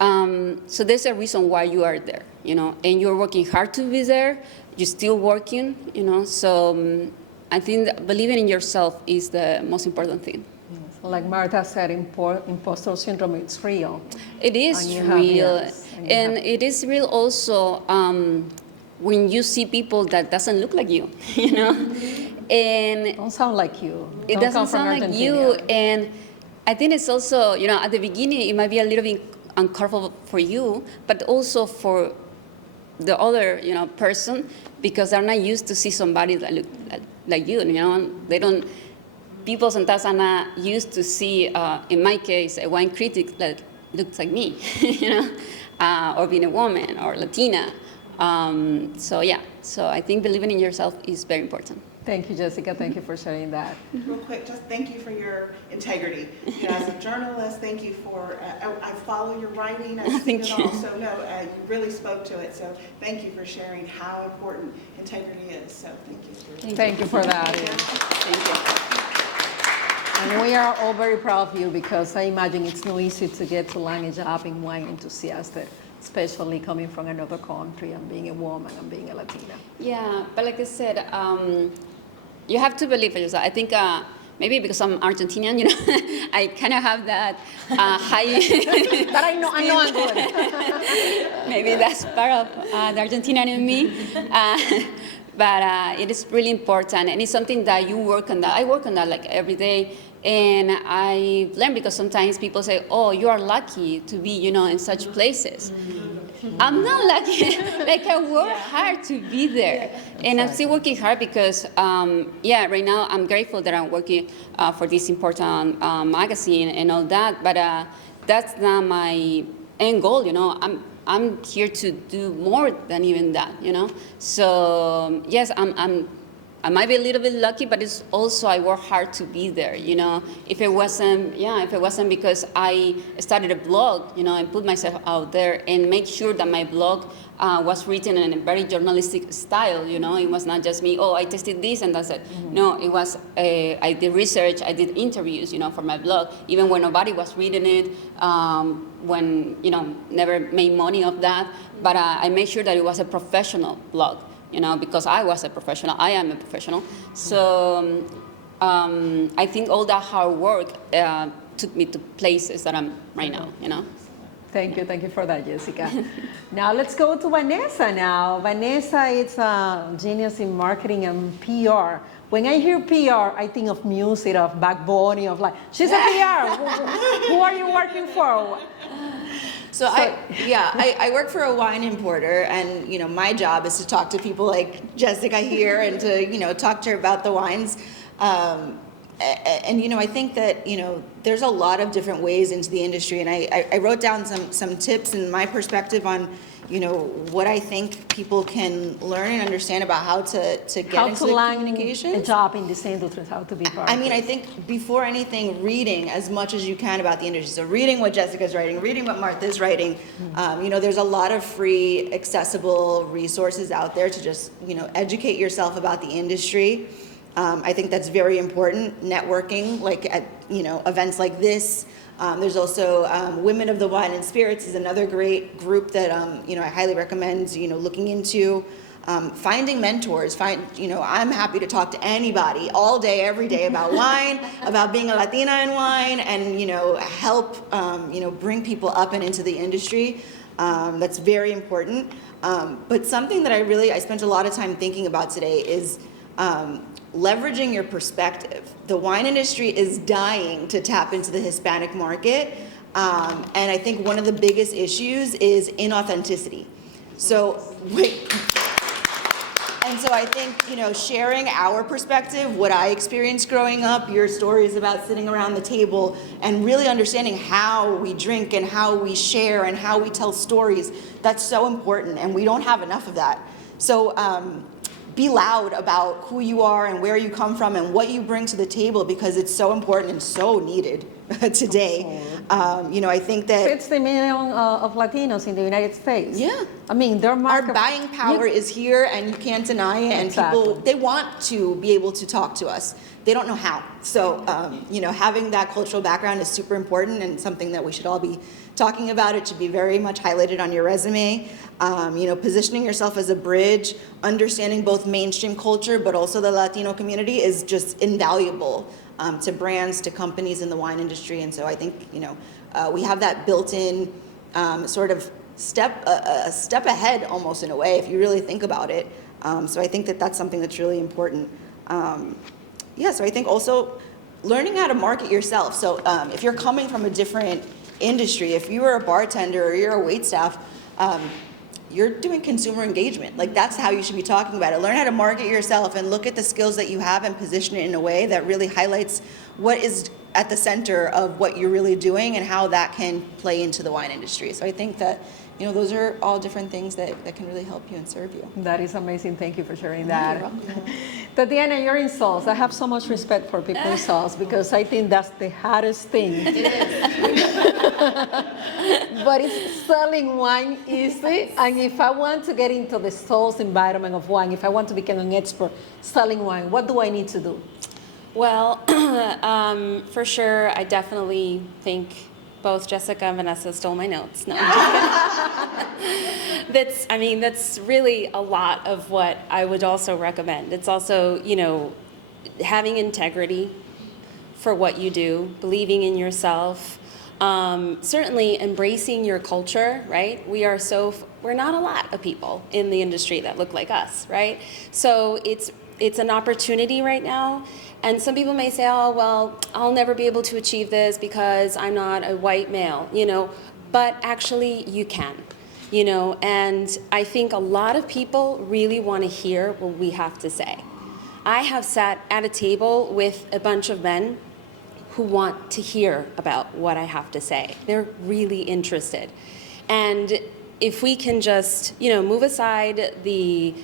So there's a reason why you are there, and you're working hard to be there. You're still working, So I think believing in yourself is the most important thing. Like Martha said, imposter syndrome, it's real. It is real. And it is real also when you see people that doesn't look like you, And don't sound like you. It doesn't sound like you. And I think it's also, at the beginning, it might be a little bit uncomfortable for you, but also for the other, person, because they're not used to see somebody that look like you, They don't. People sometimes are not used to see, in my case, a wine critic that looks like me, or being a woman or Latina. So I think believing in yourself is very important. Thank you, Jessica. Thank you for sharing that. Real quick, just thank you for your integrity. As a journalist, thank you for, I follow your writing, I've seen it all, so no, you really spoke to it, so thank you for sharing how important integrity is, so thank you. Thank you for that. Thank you. And we are all very proud of you because I imagine it's not easy to get to land a job in wine enthusiast, especially coming from another country and being a woman and being a Latina. Yeah, but like I said, you have to believe in yourself. I think maybe because I'm Argentinian, I kind of have that high. That I know I'm good. Maybe that's part of the Argentinian in me. But it is really important, and it's something that you work on that. I work on that like every day, and I learn because sometimes people say, "Oh, you are lucky to be, in such places." I'm not lucky. Like I work hard to be there, and I'm still working hard because, right now I'm grateful that I'm working for this important magazine and all that. But that's not my end goal. I'm here to do more than even that, So yes, I might be a little bit lucky, but it's also I work hard to be there, If it wasn't because I started a blog, and put myself out there and make sure that my blog was written in a very journalistic style, It was not just me, I tested this and that's it. Mm-hmm. No, it was, I did research, I did interviews, for my blog, even when nobody was reading it, when, never made money of that. But I made sure that it was a professional blog, because I was a professional, I am a professional. So I think all that hard work took me to places that I'm right now, Thank you for that, Jessica. Now let's go to Vanessa now. Vanessa is a genius in marketing and PR. When I hear PR, I think of music, of Backbone, of like, she's a PR. Who are you working for? So I work for a wine importer, and my job is to talk to people like Jessica here and to talk to her about the wines. and I think that there's a lot of different ways into the industry, and I wrote down some tips and my perspective on what I think people can learn and understand about how to get into the communications. A job in this industry, how to be part of it. I think before anything, reading as much as you can about the industry. So reading what Jessica's writing, reading what Martha's writing. There's a lot of free, accessible resources out there to just educate yourself about the industry. I think that's very important. Networking, like at events like this. There's also Women of the Wine and Spirits is another great group that I highly recommend looking into. Finding mentors. I'm happy to talk to anybody all day, every day about wine, about being a Latina in wine, and help bring people up and into the industry. That's very important. But something that I spent a lot of time thinking about today is leveraging your perspective. The wine industry is dying to tap into the Hispanic market, and I think one of the biggest issues is inauthenticity. So I think sharing our perspective, what I experienced growing up, your stories about sitting around the table, and really understanding how we drink and how we share and how we tell stories, that's so important, and we don't have enough of that. So be loud about who you are and where you come from and what you bring to the table, because it's so important and so needed today. I think that 60 million of Latinos in the United States. Yeah. Their market. Our buying power is here, and you can't deny it. And people, they want to be able to talk to us. They don't know how. So, having that cultural background is super important and something that we should all be talking about. It should be very much highlighted on your resume. Positioning yourself as a bridge, understanding both mainstream culture but also the Latino community is just invaluable to brands, to companies in the wine industry. And so I think we have that built-in sort of a step ahead almost, in a way, if you really think about it. So I think that that's something that's really important. So I think also learning how to market yourself. So if you're coming from a different industry, if you are a bartender or you're a waitstaff, you're doing consumer engagement. Like, that's how you should be talking about it. Learn how to market yourself and look at the skills that you have and position it in a way that really highlights what is at the center of what you're really doing and how that can play into the wine industry. So I think that those are all different things that can really help you and serve you. That is amazing. Thank you for sharing that. Tatiana, you're in sales. I have so much respect for people in sales because I think that's the hardest thing. It is. But it's selling wine easy. And if I want to get into the sales environment of wine, if I want to become an expert selling wine, what do I need to do? Well, for sure, I definitely think both Jessica and Vanessa stole my notes. No, I'm just kidding. That's really a lot of what I would also recommend. It's also, having integrity for what you do, believing in yourself, certainly embracing your culture, right? We're not a lot of people in the industry that look like us, right? So it's an opportunity right now. And some people may say, oh, well, I'll never be able to achieve this because I'm not a white male, but actually you can, and I think a lot of people really want to hear what we have to say. I have sat at a table with a bunch of men who want to hear about what I have to say. They're really interested. And if we can just, move aside the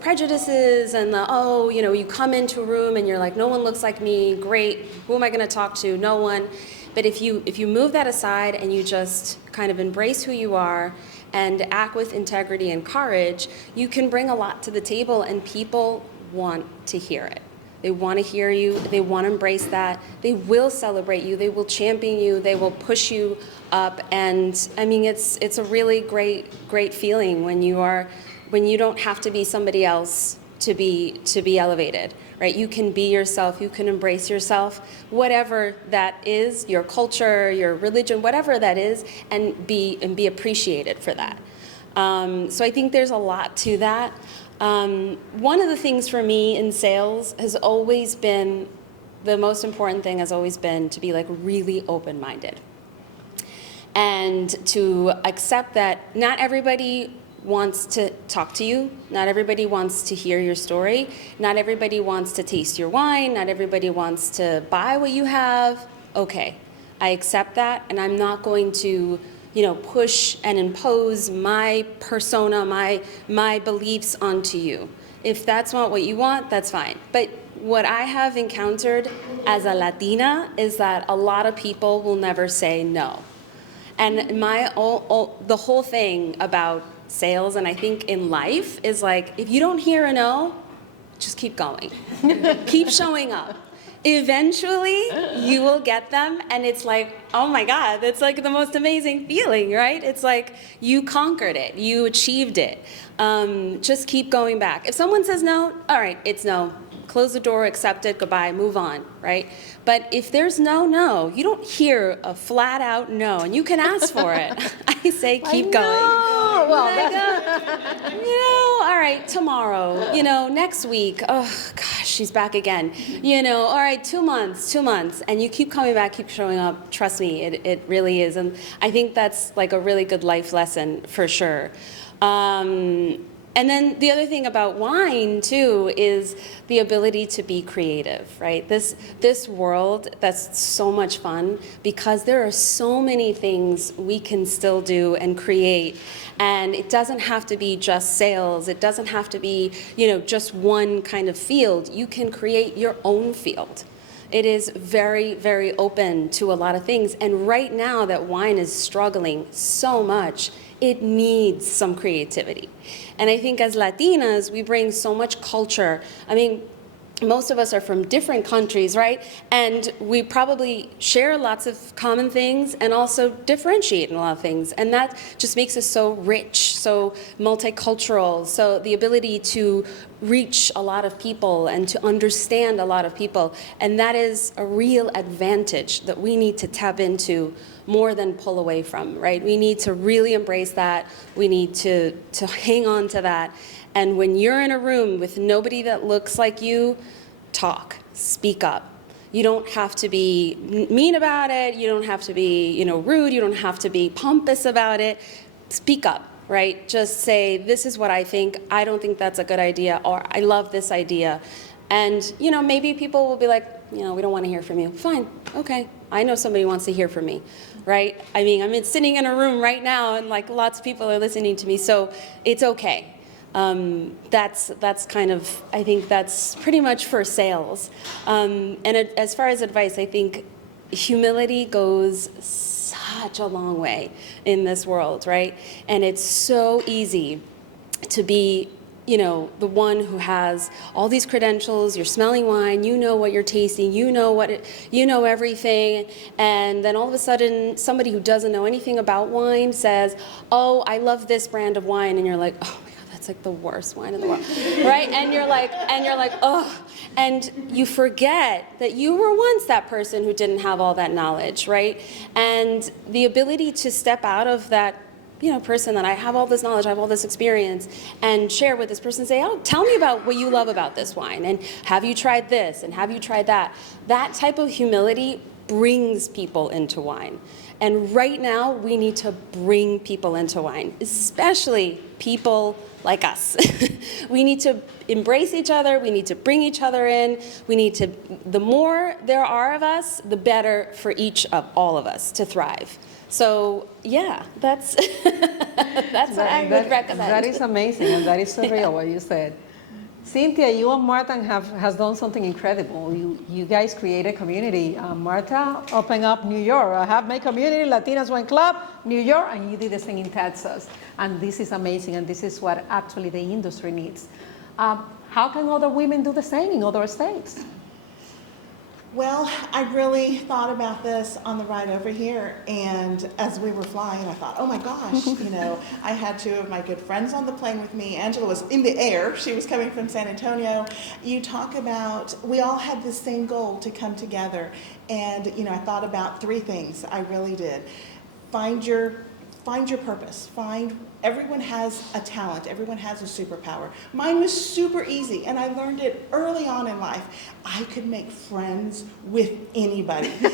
prejudices and you come into a room and you're like, no one looks like me, great, who am I going to talk to? No one. But if you move that aside and you just kind of embrace who you are and act with integrity and courage, you can bring a lot to the table, and people want to hear it. They want to hear you. They want to embrace that. They will celebrate you. They will champion you. They will push you up. And it's a really great feeling when you don't have to be somebody else to be elevated, right? You can be yourself, you can embrace yourself, whatever that is, your culture, your religion, whatever that is, and be appreciated for that. So I think there's a lot to that. One of the things for me in sales has always been, the most important thing has always been to be really open-minded. And to accept that not everybody wants to talk to you. Not everybody wants to hear your story. Not everybody wants to taste your wine. Not everybody wants to buy what you have. Okay, I accept that, and I'm not going to, push and impose my persona, my beliefs onto you. If that's not what you want, that's fine. But what I have encountered as a Latina is that a lot of people will never say no. And the whole thing about sales, and I think in life, is like, if you don't hear a no, just keep going. Keep showing up. Eventually, you will get them, and it's like, oh my God, that's like the most amazing feeling, right? It's like you conquered it, you achieved it. Just keep going back. If someone says no, all right, it's no. Close the door, accept it, goodbye, move on, right? But if there's no, you don't hear a flat out no, and you can ask for it. I say keep going. All right, tomorrow, next week, oh gosh, she's back again. All right, 2 months, and you keep coming back, keep showing up. Trust me, it really is. And I think that's like a really good life lesson for sure. And then the other thing about wine, too, is the ability to be creative, right? This world that's so much fun because there are so many things we can still do and create. And it doesn't have to be just sales. It doesn't have to be, just one kind of field. You can create your own field. It is very, very open to a lot of things. And right now that wine is struggling so much, it needs some creativity. And I think as Latinas, we bring so much culture. I mean, most of us are from different countries, right? And we probably share lots of common things and also differentiate in a lot of things. And that just makes us so rich, so multicultural, so the ability to reach a lot of people and to understand a lot of people. And that is a real advantage that we need to tap into more than pull away from, right? We need to really embrace that. We need to hang on to that. And when you're in a room with nobody that looks like you, talk, speak up. You don't have to be mean about it. You don't have to be, rude. You don't have to be pompous about it. Speak up, right? Just say, this is what I think. I don't think that's a good idea, or I love this idea. And, maybe people will be like, we don't want to hear from you. Fine, okay. I know somebody wants to hear from me, right? I mean, I'm sitting in a room right now, and like lots of people are listening to me, so it's okay. That's kind of, I think that's pretty much for sales. And as far as advice, I think humility goes such a long way in this world, right? And it's so easy to be, the one who has all these credentials. You're smelling wine, you know what you're tasting, you know everything, and then all of a sudden somebody who doesn't know anything about wine says, oh, I love this brand of wine, and you're like, oh my God, that's like the worst wine in the world, right? And you're like, oh, and you forget that you were once that person who didn't have all that knowledge, right? And the ability to step out of that person that I have all this knowledge, I have all this experience, and share with this person, say, oh, tell me about what you love about this wine, and have you tried this, and have you tried that? That type of humility brings people into wine. And right now, we need to bring people into wine, especially people like us. We need to embrace each other, we need to bring each other in, the more there are of us, the better for all of us to thrive. So yeah, that's what I would recommend. That is amazing, and that is surreal what you said. Cynthia, you and Marta has done something incredible. You guys created a community. Marta opened up New York. I have my community, Latinas Wine Club, New York, and you did the same in Texas. And this is amazing, and this is what actually the industry needs. How can other women do the same in other states? Well, I really thought about this on the ride over here, and as we were flying, I thought, oh my gosh, I had two of my good friends on the plane with me. Angela was in the air. She was coming from San Antonio. You talk about, we all had the same goal to come together, and I thought about three things. I really did. Find your purpose. Find Everyone has a talent. Everyone has a superpower. Mine was super easy, and I learned it early on in life. I could make friends with anybody. And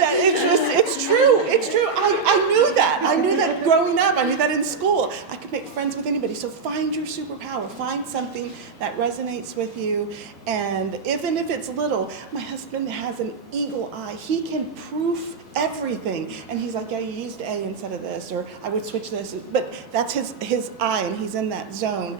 that it's true. It's true. I knew that. I knew that growing up. I knew that in school. I could make friends with anybody. So find your superpower. Find something that resonates with you. And even if it's little, my husband has an eagle eye. He can proof everything. And he's like, yeah, you used A instead of this, or I would switch this. But that's his eye, and he's in that zone.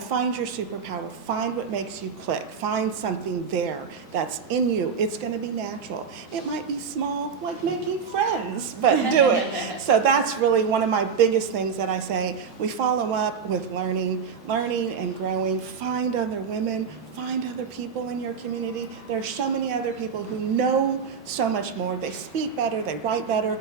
Find your superpower. Find what makes you click. Find something there that's in you. It's going to be natural. It might be small, like making friends, but do it. So that's really one of my biggest things that I say. We follow up with learning and growing. Find other women. Find other people in your community. There are so many other people who know so much more. They speak better. They write better.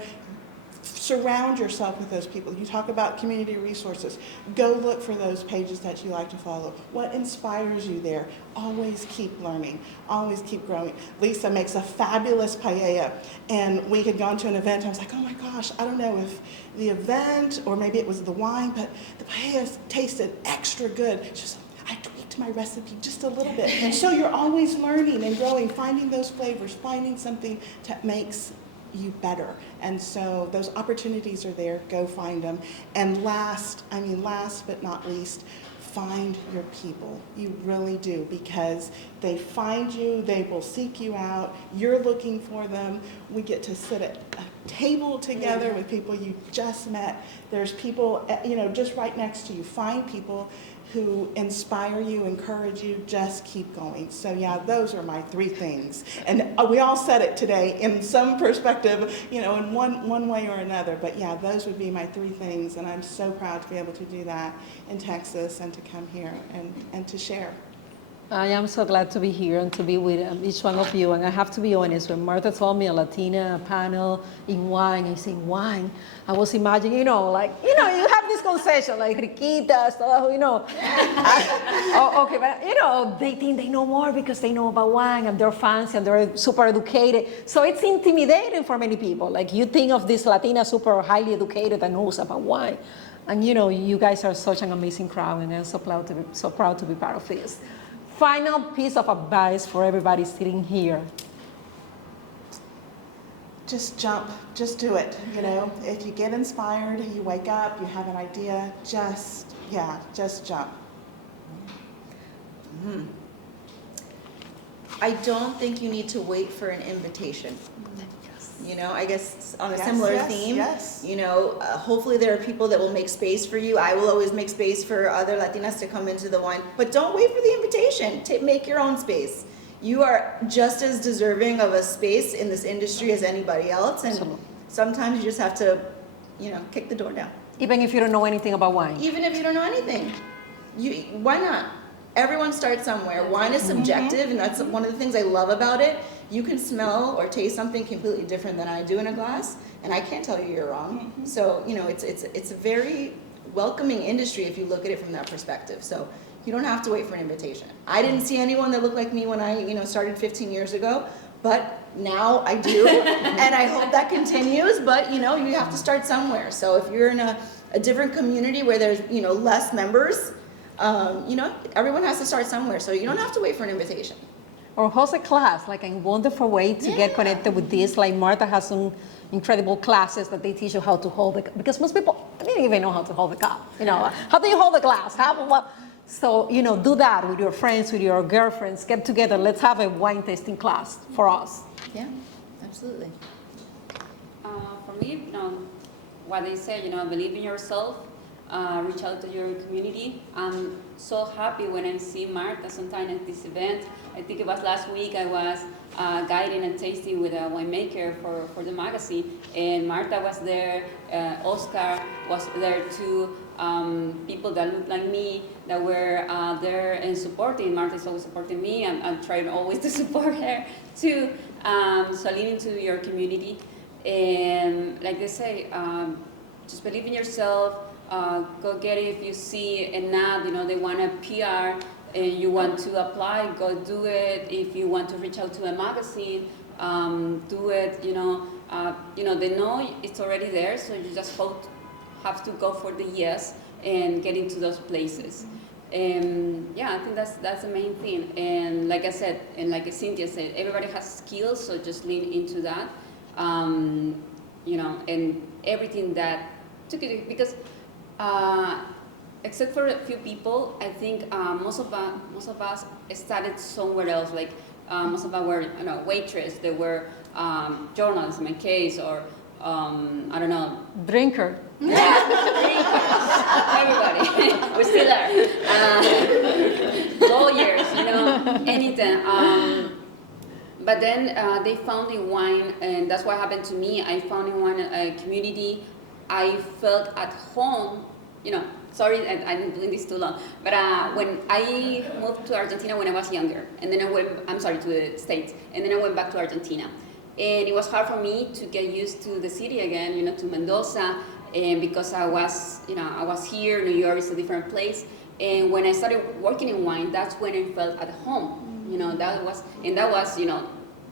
Surround yourself with those people. You talk about community resources. Go look for those pages that you like to follow. What inspires you there? Always keep learning. Always keep growing. Lisa makes a fabulous paella, and we had gone to an event. I was like, oh my gosh, I don't know if the event or maybe it was the wine, but the paella tasted extra good. She was like, I tweaked my recipe just a little bit. And so you're always learning and growing, finding those flavors, finding something that makes you better. And so those opportunities are there. Go find them. And last but not least, find your people. You really do, because they find you, they will seek you out. You're looking for them. We get to sit at a table together with people you just met. There's people, just right next to you. Find people who inspire you, encourage you, just keep going. So yeah, those are my 3 things. And we all said it today in some perspective, in one way or another. But yeah, those would be my 3 things. And I'm so proud to be able to do that in Texas and to come here and to share. I am so glad to be here and to be with each one of you. And I have to be honest, when Martha told me a Latina panel in wine, I say wine, I was imagining, you have this concession like riquitas, okay, but they think they know more because they know about wine and they're fancy and they're super educated. So it's intimidating for many people. Like you think of this Latina super highly educated and knows about wine. And you guys are such an amazing crowd, and I'm so proud to be part of this. Final piece of advice for everybody sitting here. Just jump, just do it. If you get inspired, you wake up, you have an idea, just jump. Mm-hmm. I don't think you need to wait for an invitation. I guess on a similar theme, hopefully there are people that will make space for you. I will always make space for other Latinas to come into the wine, but don't wait for the invitation. Make your own space. You are just as deserving of a space in this industry as anybody else, and sometimes you just have to, kick the door down. Even if you don't know anything about wine. Even if you don't know anything, why not? Everyone starts somewhere. Wine is subjective, and that's one of the things I love about it. You can smell or taste something completely different than I do in a glass, and I can't tell you you're wrong. Mm-hmm. So, it's a very welcoming industry if you look at it from that perspective. So you don't have to wait for an invitation. I didn't see anyone that looked like me when I, started 15 years ago, but now I do, and I hope that continues, but, you have to start somewhere. So if you're in a different community where there's, less members, everyone has to start somewhere, so you don't have to wait for an invitation. Or host a class, like a wonderful way to get connected with this. Like Martha has some incredible classes that they teach you how to hold it, because most people don't even know how to hold the cup. How do you hold the glass? So, do that with your friends, with your girlfriends. Get together. Let's have a wine tasting class for us. Yeah, absolutely. For me, what they say, believe in yourself. Reach out to your community. I'm so happy when I see Martha sometimes at this event. I think it was last week I was guiding and tasting with a winemaker for the magazine, and Martha was there, Oscar was there too, people that look like me that were there and supporting. Martha is always supporting me. I'm trying always to support her too. So lean into your community, and like they say, just believe in yourself. Go get it. If you see an ad, they want a PR and you want to apply, go do it. If you want to reach out to a magazine, do it. They know it's already there, so you just have to go for the yes and get into those places. And yeah, I think that's the main thing. And like I said, and like Cynthia said, everybody has skills, so just lean into that. You know, and everything that took it, because except for a few people, I think most of us started somewhere else. Like most of us were, you know, waitress. They were journalists in my case, or I don't know, Drinker. everybody. We're still there. Lawyers, you know, anything. But then they found in wine, and that's what happened to me. I found in wine a community. I felt at home, you know. Sorry, I've been doing this too long. But when I moved to Argentina when I was younger, and then to the States, and then I went back to Argentina. And it was hard for me to get used to the city again, you know, to Mendoza, and because I was here. New York is a different place. And when I started working in wine, that's when I felt at home. You know, that was, you know,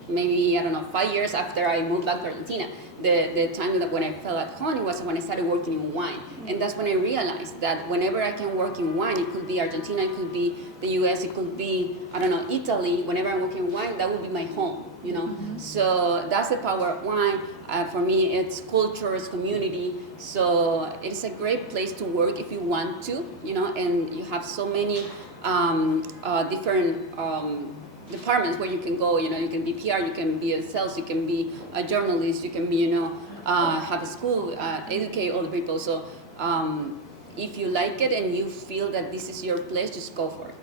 maybe, I don't know, 5 years after I moved back to Argentina. The time that when I felt at home, it was when I started working in wine. And that's when I realized that whenever I can work in wine, it could be Argentina, it could be the US, it could be, I don't know, Italy. Whenever I'm working in wine, that would be my home, you know? So that's the power of wine. For me, it's culture, it's community. So it's a great place to work if you want to, you know, and you have so many different departments where you can go. You know, you can be PR, you can be a sales, you can be a journalist, you can be, you know, have a school, educate all the people. So if you like it and you feel that this is your place, just go for it.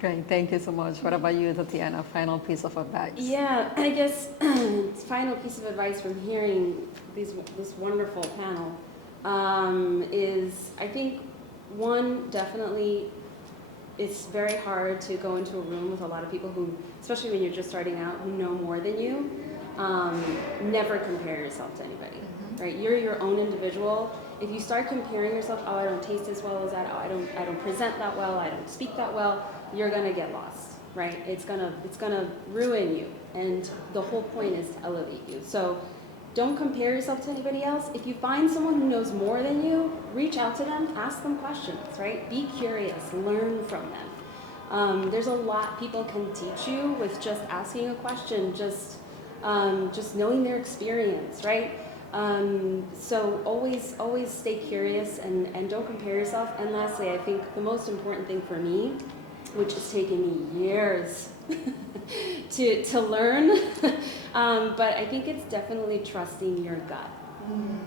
Great, thank you so much. What about you, Tatiana? Final piece of advice. Yeah, I guess final piece of advice from hearing this wonderful panel is, I think, one, definitely, it's very hard to go into a room with a lot of people who, especially when you're just starting out, who know more than you. Never compare yourself to anybody, right? You're your own individual. If you start comparing yourself, oh, I don't taste as well as that, oh, I don't present that well, I don't speak that well, you're gonna get lost, right? It's gonna ruin you, and the whole point is to elevate you. So don't compare yourself to anybody else. If you find someone who knows more than you, reach out to them, ask them questions, right? Be curious, learn from them. There's a lot people can teach you with just asking a question, just knowing their experience, right? So always stay curious and don't compare yourself. And lastly, I think the most important thing for me, which has taken me years to learn, but I think it's definitely trusting your gut.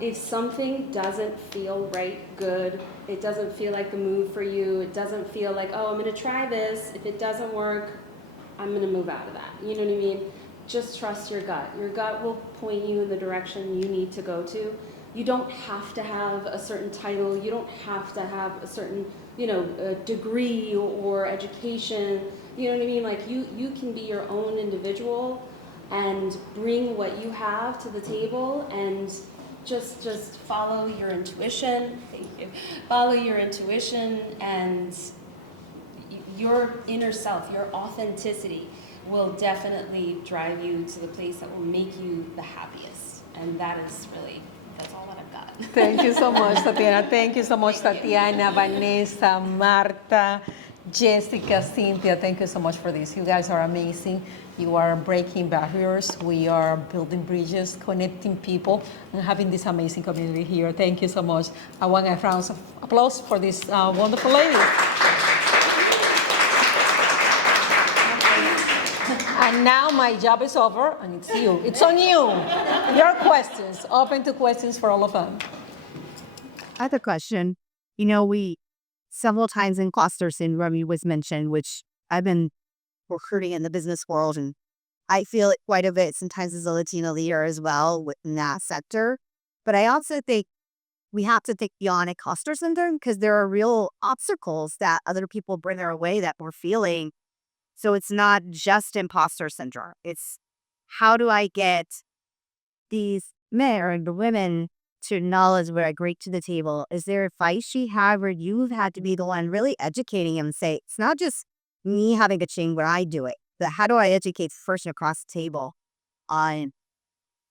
If something doesn't feel right, good, it doesn't feel like the move for you, it doesn't feel like, oh, I'm gonna try this, if it doesn't work, I'm gonna move out of that. You know what I mean? Just trust your gut. Your gut will point you in the direction you need to go to. You don't have to have a certain title, you don't have to have a certain, you know, degree or education. You know what I mean? Like you can be your own individual and bring what you have to the table, and just follow your intuition. Thank you. Follow your intuition, and your inner self, your authenticity will definitely drive you to the place that will make you the happiest. And that's all that I've got. Thank you so much, Tatiana. Thank you so much, Tatiana, Vanessa, Marta, Jessica, Cynthia. Thank you so much for this. You guys are amazing. You are breaking barriers. We are building bridges, connecting people, and having this amazing community here. Thank you so much. I want a round of applause for this wonderful lady. And now my job is over, and it's you. It's on you. Your questions. Open to questions for all of them. I have a question. You know, we several times in imposter syndrome was mentioned, which I've been recruiting in the business world, and I feel it quite a bit sometimes as a Latina leader as well in that sector. But I also think we have to think beyond imposter syndrome, because there are real obstacles that other people bring our way that we're feeling. So it's not just imposter syndrome. It's how do I get these men or the women to acknowledge what I bring to the table? Is there advice you have, where you've had to be the one really educating them and say, it's not just me having a change when I do it, but how do I educate the person across the table on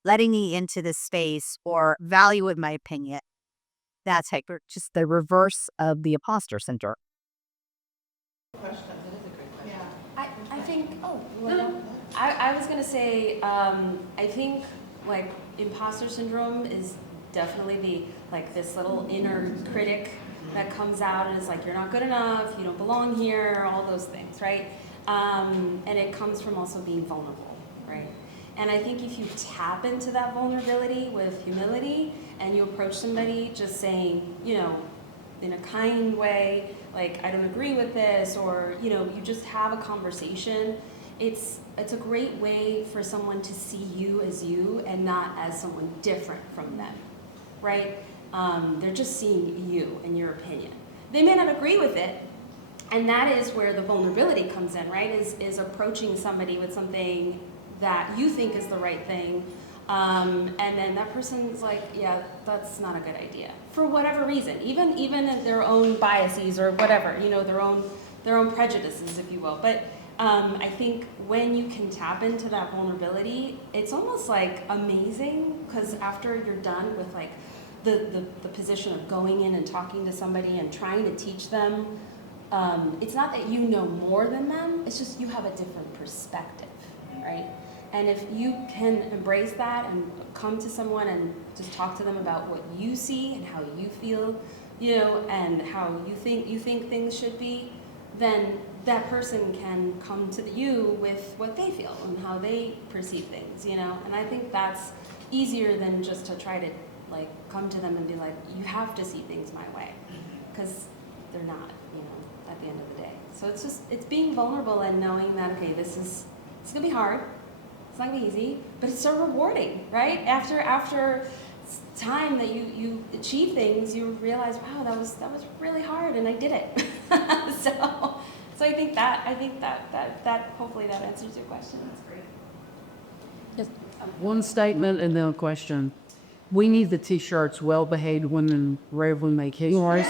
letting me into this space or value in my opinion? That's like just the reverse of the imposter syndrome. I think, I was gonna say, I think like imposter syndrome is definitely this little inner critic that comes out and is like, you're not good enough, you don't belong here, all those things, right? And it comes from also being vulnerable, right? And I think if you tap into that vulnerability with humility and you approach somebody just saying, you know, in a kind way, like, I don't agree with this, or, you know, you just have a conversation, it's a great way for someone to see you as you and not as someone different from them, right? They're just seeing you and your opinion. They may not agree with it, and that is where the vulnerability comes in, right? Is approaching somebody with something that you think is the right thing, and then that person's like, yeah, that's not a good idea, for whatever reason, even their own biases or whatever, you know, their own prejudices, if you will. But I think when you can tap into that vulnerability, it's almost like amazing, because after you're done with like the position of going in and talking to somebody and trying to teach them, it's not that you know more than them, it's just you have a different perspective, right? And if you can embrace that and come to someone and just talk to them about what you see and how you feel, you know, and how you think things should be, then that person can come to you with what they feel and how they perceive things, you know. And I think that's easier than just to try to like come to them and be like, you have to see things my way, because they're not, you know, at the end of the day. So it's being vulnerable and knowing that, okay, it's gonna be hard. It's not gonna be easy, but it's so rewarding, right? After time that you achieve things, you realize, wow, that was really hard, and I did it. So I think that hopefully that answers your question. That's great. Yes. One statement and then a question. We need the T-shirts, well-behaved women rarely make history.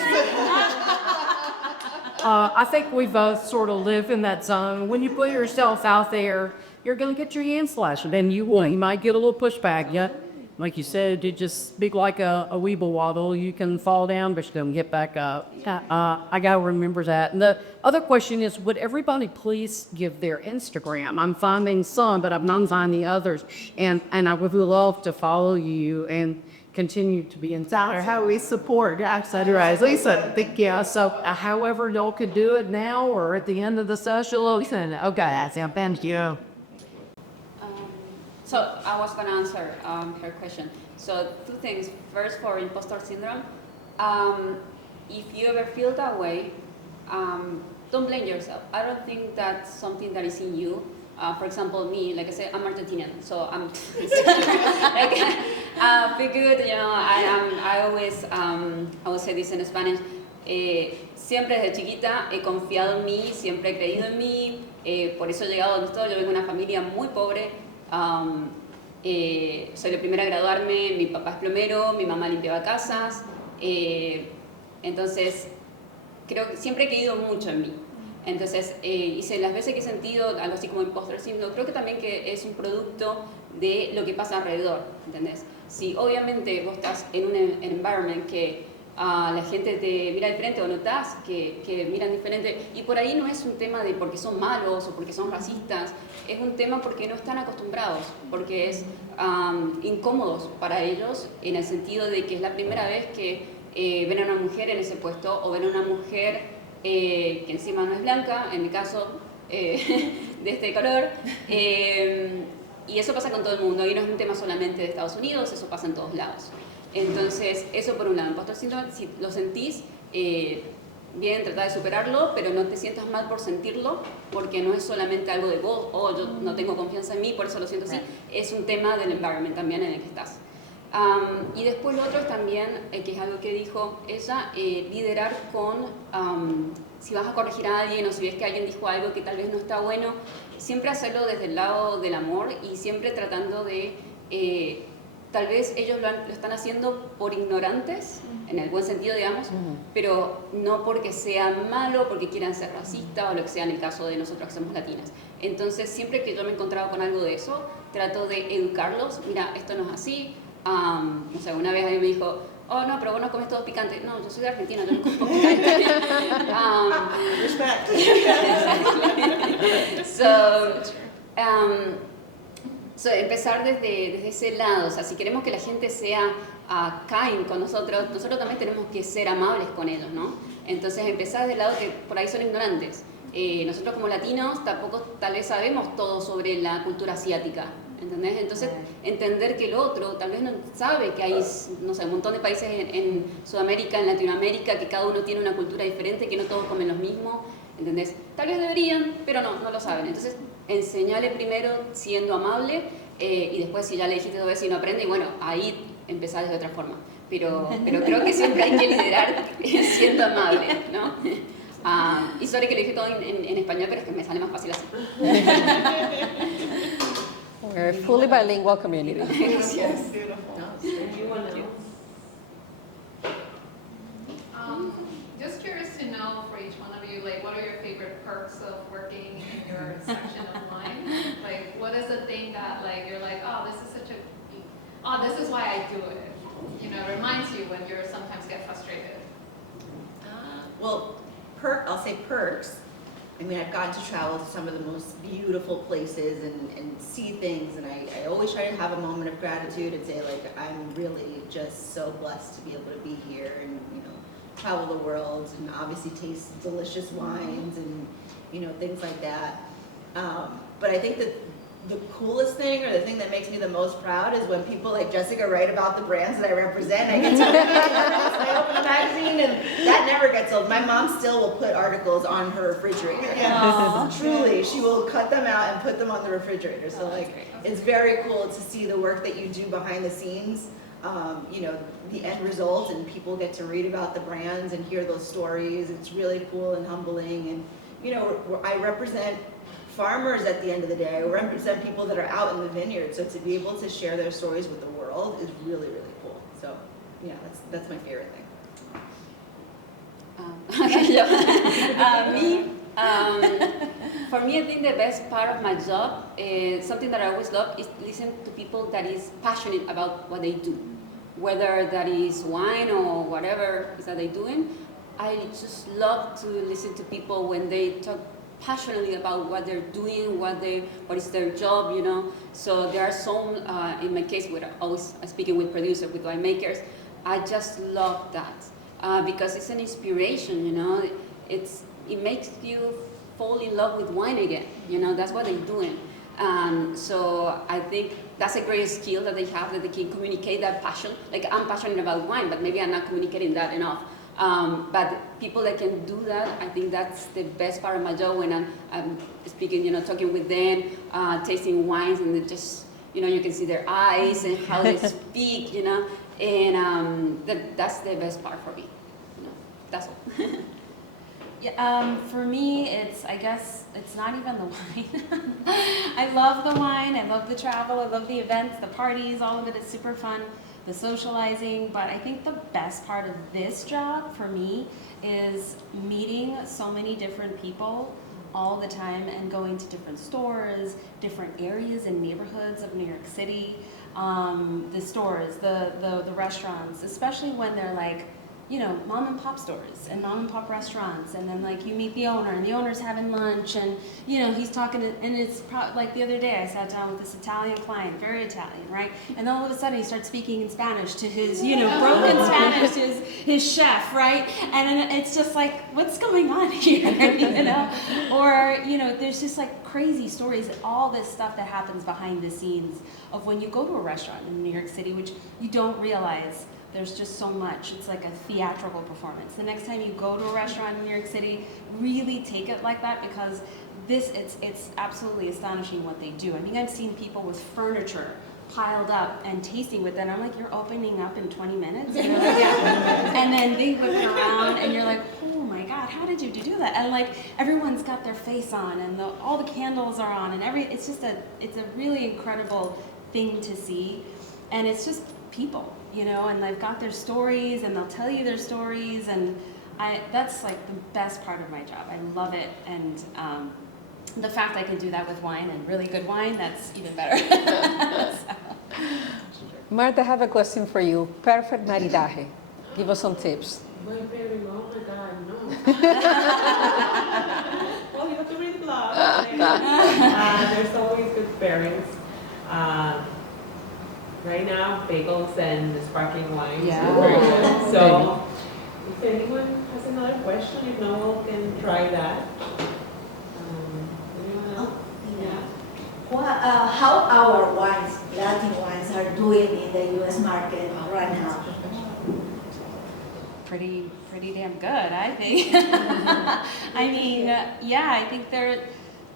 I think we both sort of live in that zone. When you put yourself out there, you're going to get your hand slashed, and you might get a little pushback. Yeah, like you said, you just be like a weeble waddle. You can fall down, but you can get back up. I got to remember that. And the other question is, would everybody please give their Instagram? I'm finding some, but I'm not finding the others. And I would love to follow you and continue to be in touch. Or how we support, etc. Lisa, thank you. So however y'all could do it now or at the end of the session, listen, okay, thank you. So I was going to answer her question. So 2 things. First, for imposter syndrome, if you ever feel that way, don't blame yourself. I don't think that's something that is in you. For example, me, like I said, I'm Argentinian, so I'm like, be good, you know. I always, I will say this in Spanish. Siempre desde chiquita he confiado en mí, siempre he creído en mí. Por eso he llegado donde estoy. Yo vengo de una familia muy pobre. Soy la primera a graduarme, mi papá es plomero, mi mamá limpiaba casas, entonces creo que siempre he creído mucho en mí. Entonces, hice las veces que he sentido algo así como imposter syndrome, creo que también que es un producto de lo que pasa alrededor, ¿entendés? Si obviamente vos estás en un environment que la gente te mira diferente o notás que miran diferente, y por ahí no es un tema de porque son malos o porque son racistas, es un tema porque no están acostumbrados, porque es incómodos para ellos en el sentido de que es la primera vez que ven a una mujer en ese puesto o ven a una mujer que encima no es blanca, en mi caso de este color, y eso pasa con todo el mundo, y no es un tema solamente de Estados Unidos, eso pasa en todos lados. Entonces, eso por un lado. Impostor síndrome, si lo sentís, bien, trata de superarlo, pero no te sientas mal por sentirlo, porque no es solamente algo de vos, o yo no tengo confianza en mí, por eso lo siento así, es un tema del environment también en el que estás. Y después lo otro es también, que es algo que dijo ella, liderar con, si vas a corregir a alguien o si ves que alguien dijo algo que tal vez no está bueno, siempre hacerlo desde el lado del amor y siempre tratando de, tal vez ellos lo están haciendo por ignorantes, en el buen sentido, digamos, pero no porque sea malo, porque quieran ser racistas o lo que sea en el caso de nosotros que somos latinas. Entonces, siempre que yo me he encontrado con algo de eso, trato de educarlos, mira, esto no es así. No sé, una vez alguien me dijo, oh, no, pero vos no comes todo picante. No, yo soy de Argentina, yo no como picante. Respect. So, empezar desde ese lado, o sea, si queremos que la gente sea kind con nosotros también tenemos que ser amables con ellos, ¿no? Entonces, empezar desde el lado que por ahí son ignorantes. Nosotros como latinos tampoco tal vez sabemos todo sobre la cultura asiática, ¿entendés? Entonces, entender que el otro tal vez no sabe que hay, no sé, un montón de países en Sudamérica, en Latinoamérica, que cada uno tiene una cultura diferente, que no todos comen lo mismo, ¿entendés? Tal vez deberían, pero no lo saben. Entonces, enseñale primero siendo amable y después si ya le dijiste 2 veces y no aprende, y bueno, ahí empezar de otra forma. Pero creo que siempre hay que liderar siendo amable, ¿no? Y sorry que lo dije todo en español, pero es que me sale más fácil así. We're a fully bilingual community. Gracias. Just curious to know for each one of you, like, what are your favorite perks of working in your section of wine? Like, what is the thing that, like, you're like, oh, this is why I do it. You know, it reminds you when you sometimes get frustrated. Well, I'll say perks. I mean, I've gotten to travel to some of the most beautiful places and see things, and I always try to have a moment of gratitude and say, like, I'm really just so blessed to be able to be here and, you know, travel the world and obviously taste delicious wines and, you know, things like that. But I think that the coolest thing or the thing that makes me the most proud is when people like Jessica write about the brands that I represent. I get to I open a magazine and that never gets old. My mom still will put articles on her refrigerator. Truly, she will cut them out and put them on the refrigerator. So like, it's very cool to see the work that you do behind the scenes. You know, the end result, and people get to read about the brands and hear those stories. It's really cool and humbling. And you know, I represent farmers at the end of the day. I represent people that are out in the vineyard. So to be able to share their stories with the world is really, really cool. So yeah, that's my favorite thing. For me, I think the best part of my job, something that I always love, is listen to people that is passionate about what they do. Whether that is wine or whatever is that they're doing, I just love to listen to people when they talk passionately about what they're doing, what is their job, you know. So there are some, in my case, with always speaking with producers, with winemakers, I just love that because it's an inspiration, you know. It makes you fall in love with wine again, you know. That's what they're doing. So I think that's a great skill that they have, that they can communicate that passion. Like, I'm passionate about wine, but maybe I'm not communicating that enough. But people that can do that, I think that's the best part of my job when I'm speaking, you know, talking with them, tasting wines, and they just, you know, you can see their eyes and how they speak, you know, and that's the best part for me. You know, that's all. Yeah, for me, I guess it's not even the wine. I love the wine, I love the travel, I love the events, the parties, all of it is super fun, the socializing, but I think the best part of this job for me is meeting so many different people all the time and going to different stores, different areas and neighborhoods of New York City, the stores, the restaurants, especially when they're like, you know, mom and pop stores and mom and pop restaurants, and then like you meet the owner and the owner's having lunch and, you know, he's talking and it's like the other day I sat down with this Italian client, very Italian, right? And then all of a sudden he starts speaking in Spanish to his, you know, broken Spanish, his chef, right? And it's just like, what's going on here, you know? Or, you know, there's just like crazy stories, all this stuff that happens behind the scenes of when you go to a restaurant in New York City, which you don't realize. There's just so much. It's like a theatrical performance. The next time you go to a restaurant in New York City, really take it like that, because it's absolutely astonishing what they do. I mean, I've seen people with furniture piled up and tasting with it. And I'm like, you're opening up in 20 minutes? And, like, yeah. And then they whip it around and you're like, oh my God, how did you do that? And like, everyone's got their face on and all the candles are on and it's a really incredible thing to see. And it's just people, you know, and they've got their stories and they'll tell you their stories, and that's like the best part of my job. I love it, and the fact I can do that with wine, and really good wine, that's even better. Marta, I have a question for you. Perfect maridaje. Give us some tips. My pairing, oh my God, no. Well, you have to read the blog. There's always good pairings. Right now, bagels and sparkling wine. Yeah. Very good. So, if anyone has another question, if no, one can try that. Anyone else? Yeah. How our wines, Latin wines, are doing in the U.S. market right now? Pretty damn good, I think. I mean, I think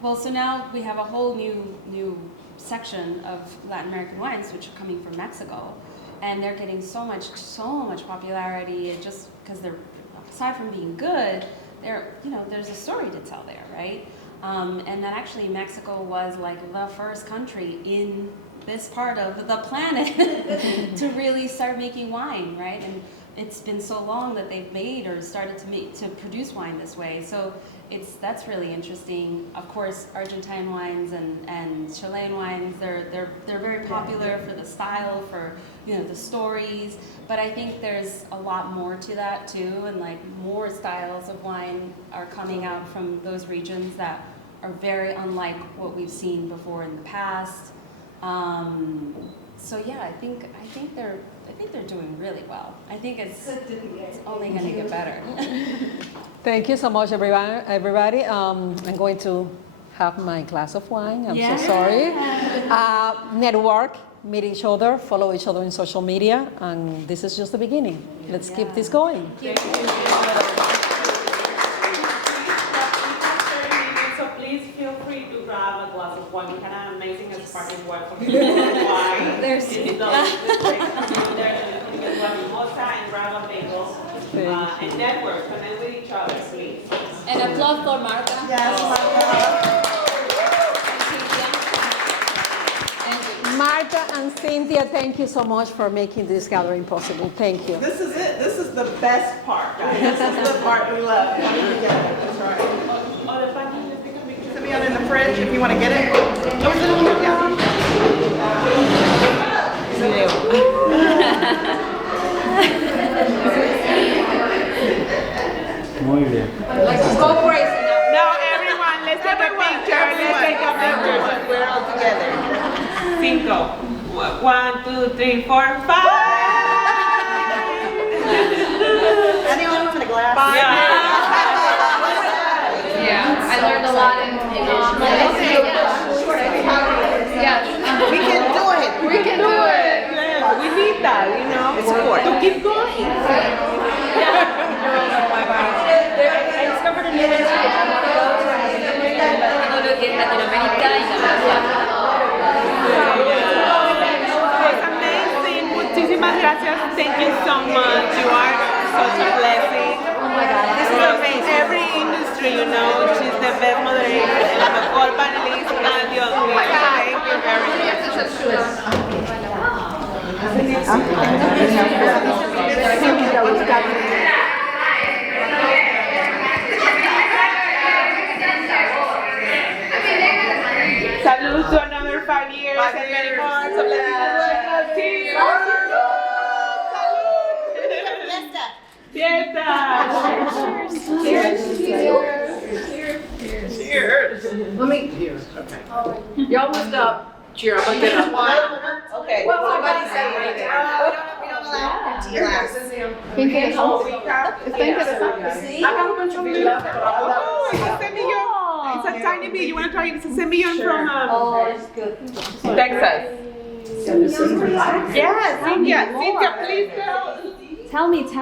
well, so now we have a whole new section of Latin American wines, which are coming from Mexico, and they're getting so much popularity, just because they're, aside from being good, there's a story to tell there, right? And that actually Mexico was like the first country in this part of the planet to really start making wine, right? And it's been so long that they've made or started to produce wine this way. So that's really interesting. Of course, Argentine wines and Chilean wines, they're very popular for the style, for the stories. But I think there's a lot more to that too, and like more styles of wine are coming out from those regions that are very unlike what we've seen before in the past. So yeah, I think they're doing really well. I think it's only going to get better. Thank you so much, everybody. I'm going to have my glass of wine. I'm so sorry. Network, meet each other, follow each other in social media, and this is just the beginning. Let's keep this going. Thank you. So please feel free to grab a glass of wine. We had an amazing sparkling wine from wine. There's and grab a bagel. And network, connect with each other, please. And applause for Marta. Yes, Marta. Marta and Cynthia, thank you so much for making this gathering possible. Thank you. This is it. This is the best part, guys. This is the part we love. Coming together. That's right. Oh, the package, let's take a picture. Send me out in the fridge if you want to get it. Oh, is it in here? Muy bien. Go crazy now. Now, everyone, let's take a picture. Let's take a picture. We're all together. 5. 1, 2, 3, 4, 5. Anyone want a glass? Yeah, I learned a lot in Yes. We can do it. We can do it. We need that, It's important. to keep going. I discovered a new recipe. Todo lo que es Latinoamérica y It's amazing. Muchísimas gracias. Thank you so much. You are such a blessing. Oh my God, this is amazing. Every industry, she's the best moderator and la mejor panelista. Dios mío. Thank you very much. Salud to another 5 years and many more. So Latinas, Fiesta. Cheers. Let me. Cheers. Okay. Y'all lift up. Cheer. I'm gonna get up. Okay. Well, somebody say it. we don't allow empty glasses. Think of I have a bunch of food left. Oh, it's a semillon. It's a tiny bit. You want to try it? It's a semillon from It's good. Texas. Yes, Cynthia, please tell. Tell me. So,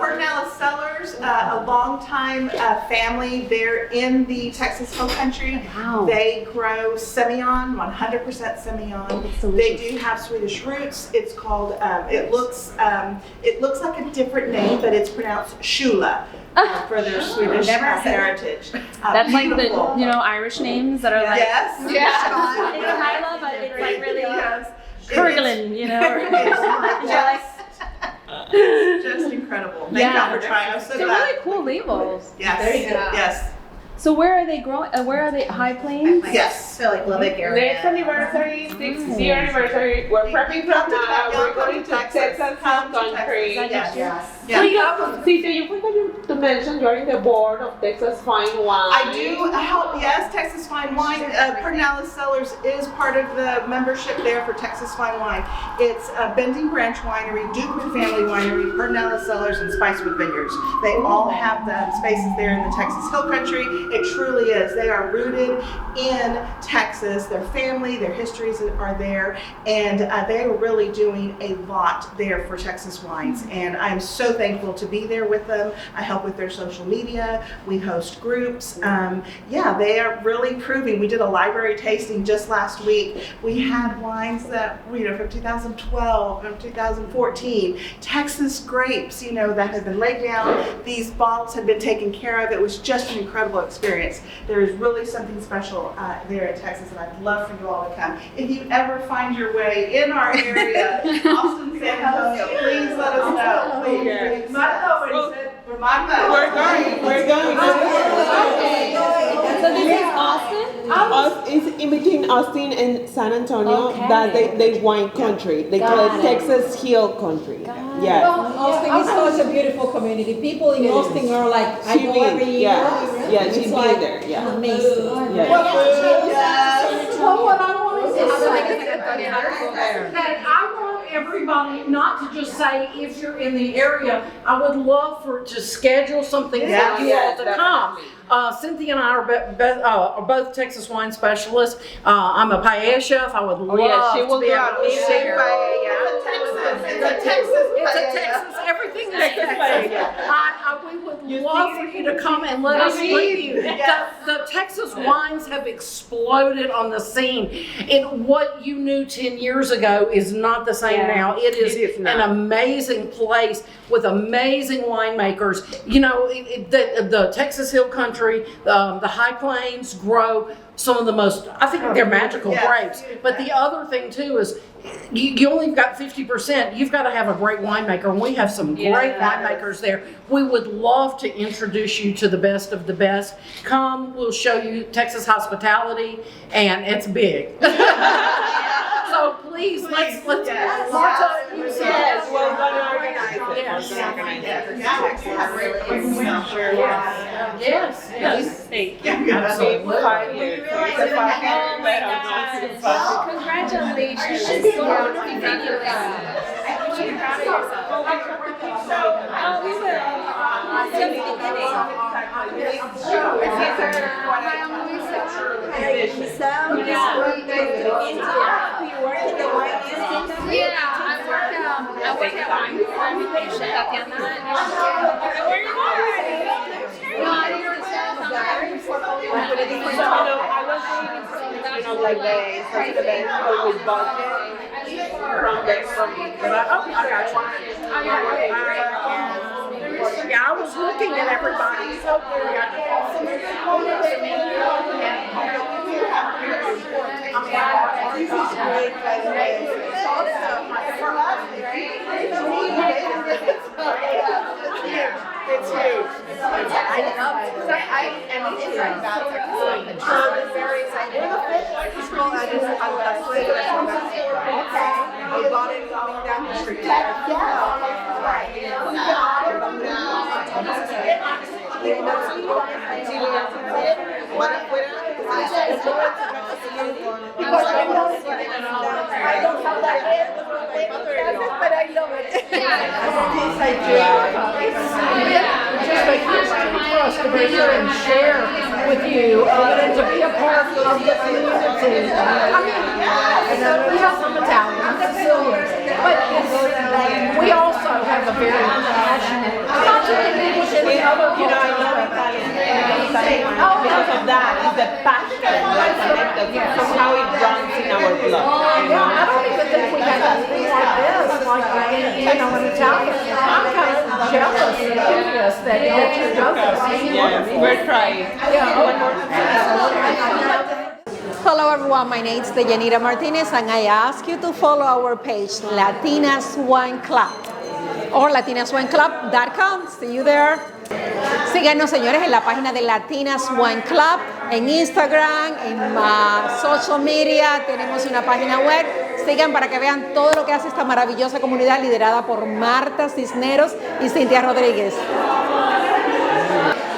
Pergonalis Cellars, a longtime family. They're in the Texas Hill Country. Wow. They grow Semillon, 100% Semillon. They do have Swedish roots. It's called. It looks like a different name, but it's pronounced Shula for their Swedish heritage. That's like the Beautiful. Irish names that are like Yes. it's Hyla, but it's like really Kurgan, Yes. It's just incredible. Thank y'all for trying. I'm so They're glad. really cool labels. Yes. Very good. Yes. So where are they growing? Where are they? High Plains? Yes. So like Lubbock area. Next anniversary, 6th-year anniversary. We're prepping from now. We're going to Texas, country. Yes. Cita, you forgot to mention you're in the board of Texas Fine Wine. I do help, yes, Texas Fine Wine. Pedernales Cellars is part of the membership there for Texas Fine Wine. It's Bending Branch Winery, Dukeman Family Winery, Pedernales Cellars, and Spicewood Vineyards. They all have the spaces there in the Texas Hill Country. It truly is. They are rooted in Texas. Their family, their histories are there, and they are really doing a lot there for Texas wines. And I'm so thankful to be there with them. I help with their social media. We host groups. Yeah, they are really proving. We did a library tasting just last week. We had wines that, from 2012 and 2014, Texas grapes, that had been laid down. These bottles had been taken care of. It was just an incredible experience. There is really something special there in Texas, and I'd love for you all to come. If you ever find your way in our area, Austin, San Antonio, please let us know. Please. We're going. So this is Austin? It's in between Austin and San Antonio. That they wine country. They call it Texas Hill Country. Yes. Austin is such a beautiful community. People in Austin are like, I go every year. Yeah, she's been there. Yeah. Amazing. Well, what I want to say that I want everybody not to just say if you're in the area. I would love to schedule something for you all to come. Cynthia and I are both Texas wine specialists. I'm a paella chef. I would love to be able to share. It's a Texas, everything Texas. We would love for you to come and let us meet you. The Texas wines have exploded on the scene. And what you knew 10 years ago is not the same now. It is an amazing place with amazing winemakers. The Texas Hill Country, the High Plains grow some of the most, I think they're magical grapes. But the other thing too is you only got 50%. You've got to have a great winemaker, and we have some great winemakers there. We would love to introduce you to the best of the best. Come, we'll show you Texas hospitality, and it's big. So please, let's Marta, you said Yes, we're gonna organize it. Yes. Thank you. Absolutely. 5 years. It's a 5-year Well, congratulations. Thank you. Thank you. I want you to be proud of yourself. Oh, we will. Just I work at Wine Corp, Tatiana. Where are you going? No, I didn't like the first event with budget I was looking at everybody. It's huge. I love it. I am interested about it. I'm very excited. We're the fifth largest school. Okay. I bought it going down the street. But I love it. Just a huge thing for us to be here and share with you and to be a part of the community. We have some Italians, Sicilians, but we also have a very passionate, not to diminish any other culture. I love Italian. Because of that, is the passion that connects us. Somehow it runs in our blood. I don't even think we have anything like this, like an Italian. I'm kind of jealous and envious that you know this. Yeah, we're trying. Hello everyone, my name is Deyanira Martinez and I ask you to follow our page, Latinas Wine Club or latinaswineclub.com. See you there. Síganos, señores, en la página de Latinas Wine Club, en Instagram, en social media, tenemos una página web. Sigan para que vean todo lo que hace esta maravillosa comunidad liderada por Marta Cisneros y Cintia Rodríguez.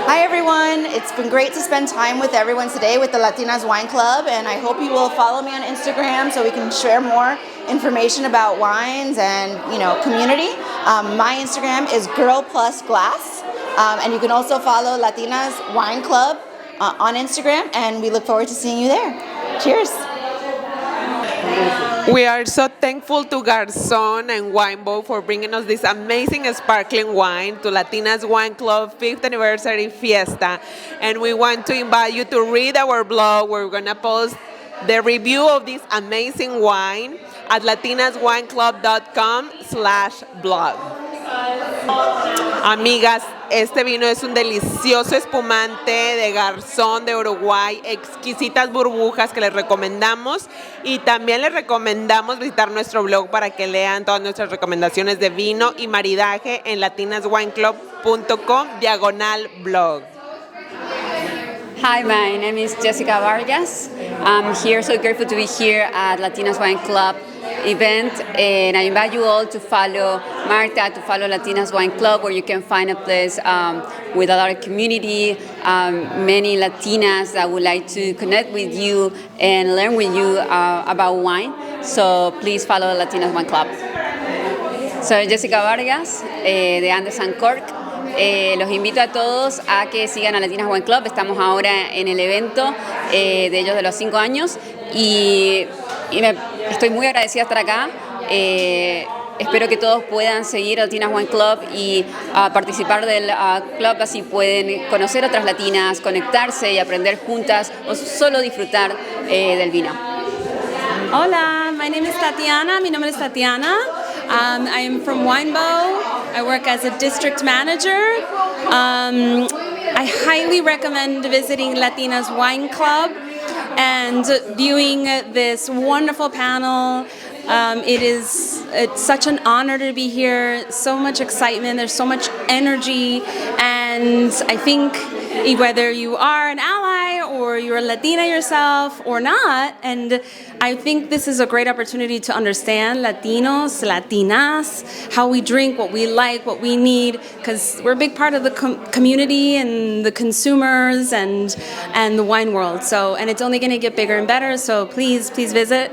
Hi everyone, it's been great to spend time with everyone today with the Latinas Wine Club, and I hope you will follow me on Instagram so we can share more information about wines and community. My Instagram is Girl Plus Glass, and you can also follow Latinas Wine Club on Instagram, and we look forward to seeing you there. Cheers. We are so thankful to Garzón and Winebow for bringing us this amazing sparkling wine to Latinas Wine Club 5th anniversary Fiesta. And we want to invite you to read our blog where we're going to post the review of this amazing wine at latinaswineclub.com/blog. Amigas, este vino es un delicioso espumante de Garzón de Uruguay, exquisitas burbujas que les recomendamos, y también les recomendamos visitar nuestro blog para que lean todas nuestras recomendaciones de vino y maridaje en latinaswineclub.com/blog. Hi, my name is Jessica Vargas. I'm here, so grateful to be here at Latinas Wine Club event, and I invite you all to follow Marta, to follow Latinas Wine Club, where you can find a place with a lot of community, many Latinas that would like to connect with you and learn with you about wine. So please follow Latinas Wine Club. Soy Jessica Vargas de Anderson Cork. Los invito a todos a que sigan a Latinas Wine Club. Estamos ahora en el evento de ellos de los 5 años y estoy muy agradecida de estar acá. Espero que todos puedan seguir a Latinas Wine Club y participar del club, así pueden conocer otras latinas, conectarse y aprender juntas o solo disfrutar del vino. Hola, my name is Tatiana. Mi nombre es Tatiana. I am from Winebow. I work as a district manager. I highly recommend visiting Latinas Wine Club and viewing this wonderful panel. It's such an honor to be here. So much excitement. There's so much energy, and I think whether you are an ally or you're a Latina yourself or not, and I think this is a great opportunity to understand Latinos, Latinas, how we drink, what we like, what we need, because we're a big part of the community and the consumers and the wine world. So, and it's only going to get bigger and better. So please visit.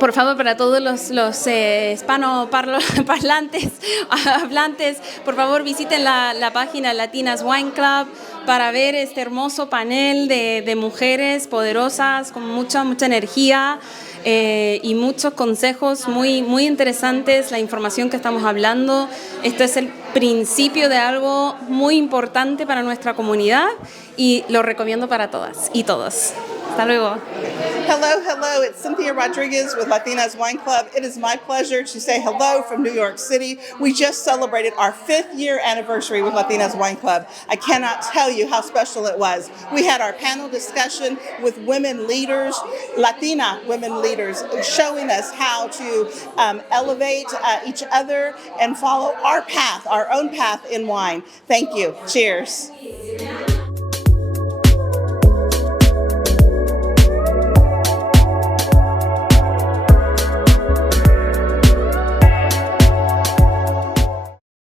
Por favor, para todos los hispanoparlantes, hablantes, por favor visiten la página Latinas Wine Club para ver este hermoso panel de mujeres poderosas con mucha energía y muchos consejos muy interesantes. La información que estamos hablando, esto es el principio de algo muy importante para nuestra comunidad y lo recomiendo para todas y todos. Hasta luego. Hello, it's Cynthia Rodriguez with Latinas Wine Club. It is my pleasure to say hello from New York City. We just celebrated our 5th year anniversary with Latinas Wine Club. I cannot tell you how special it was. We had our panel discussion with women leaders, Latina women leaders, showing us how to elevate each other and follow our path, our own path in wine. Thank you. Cheers.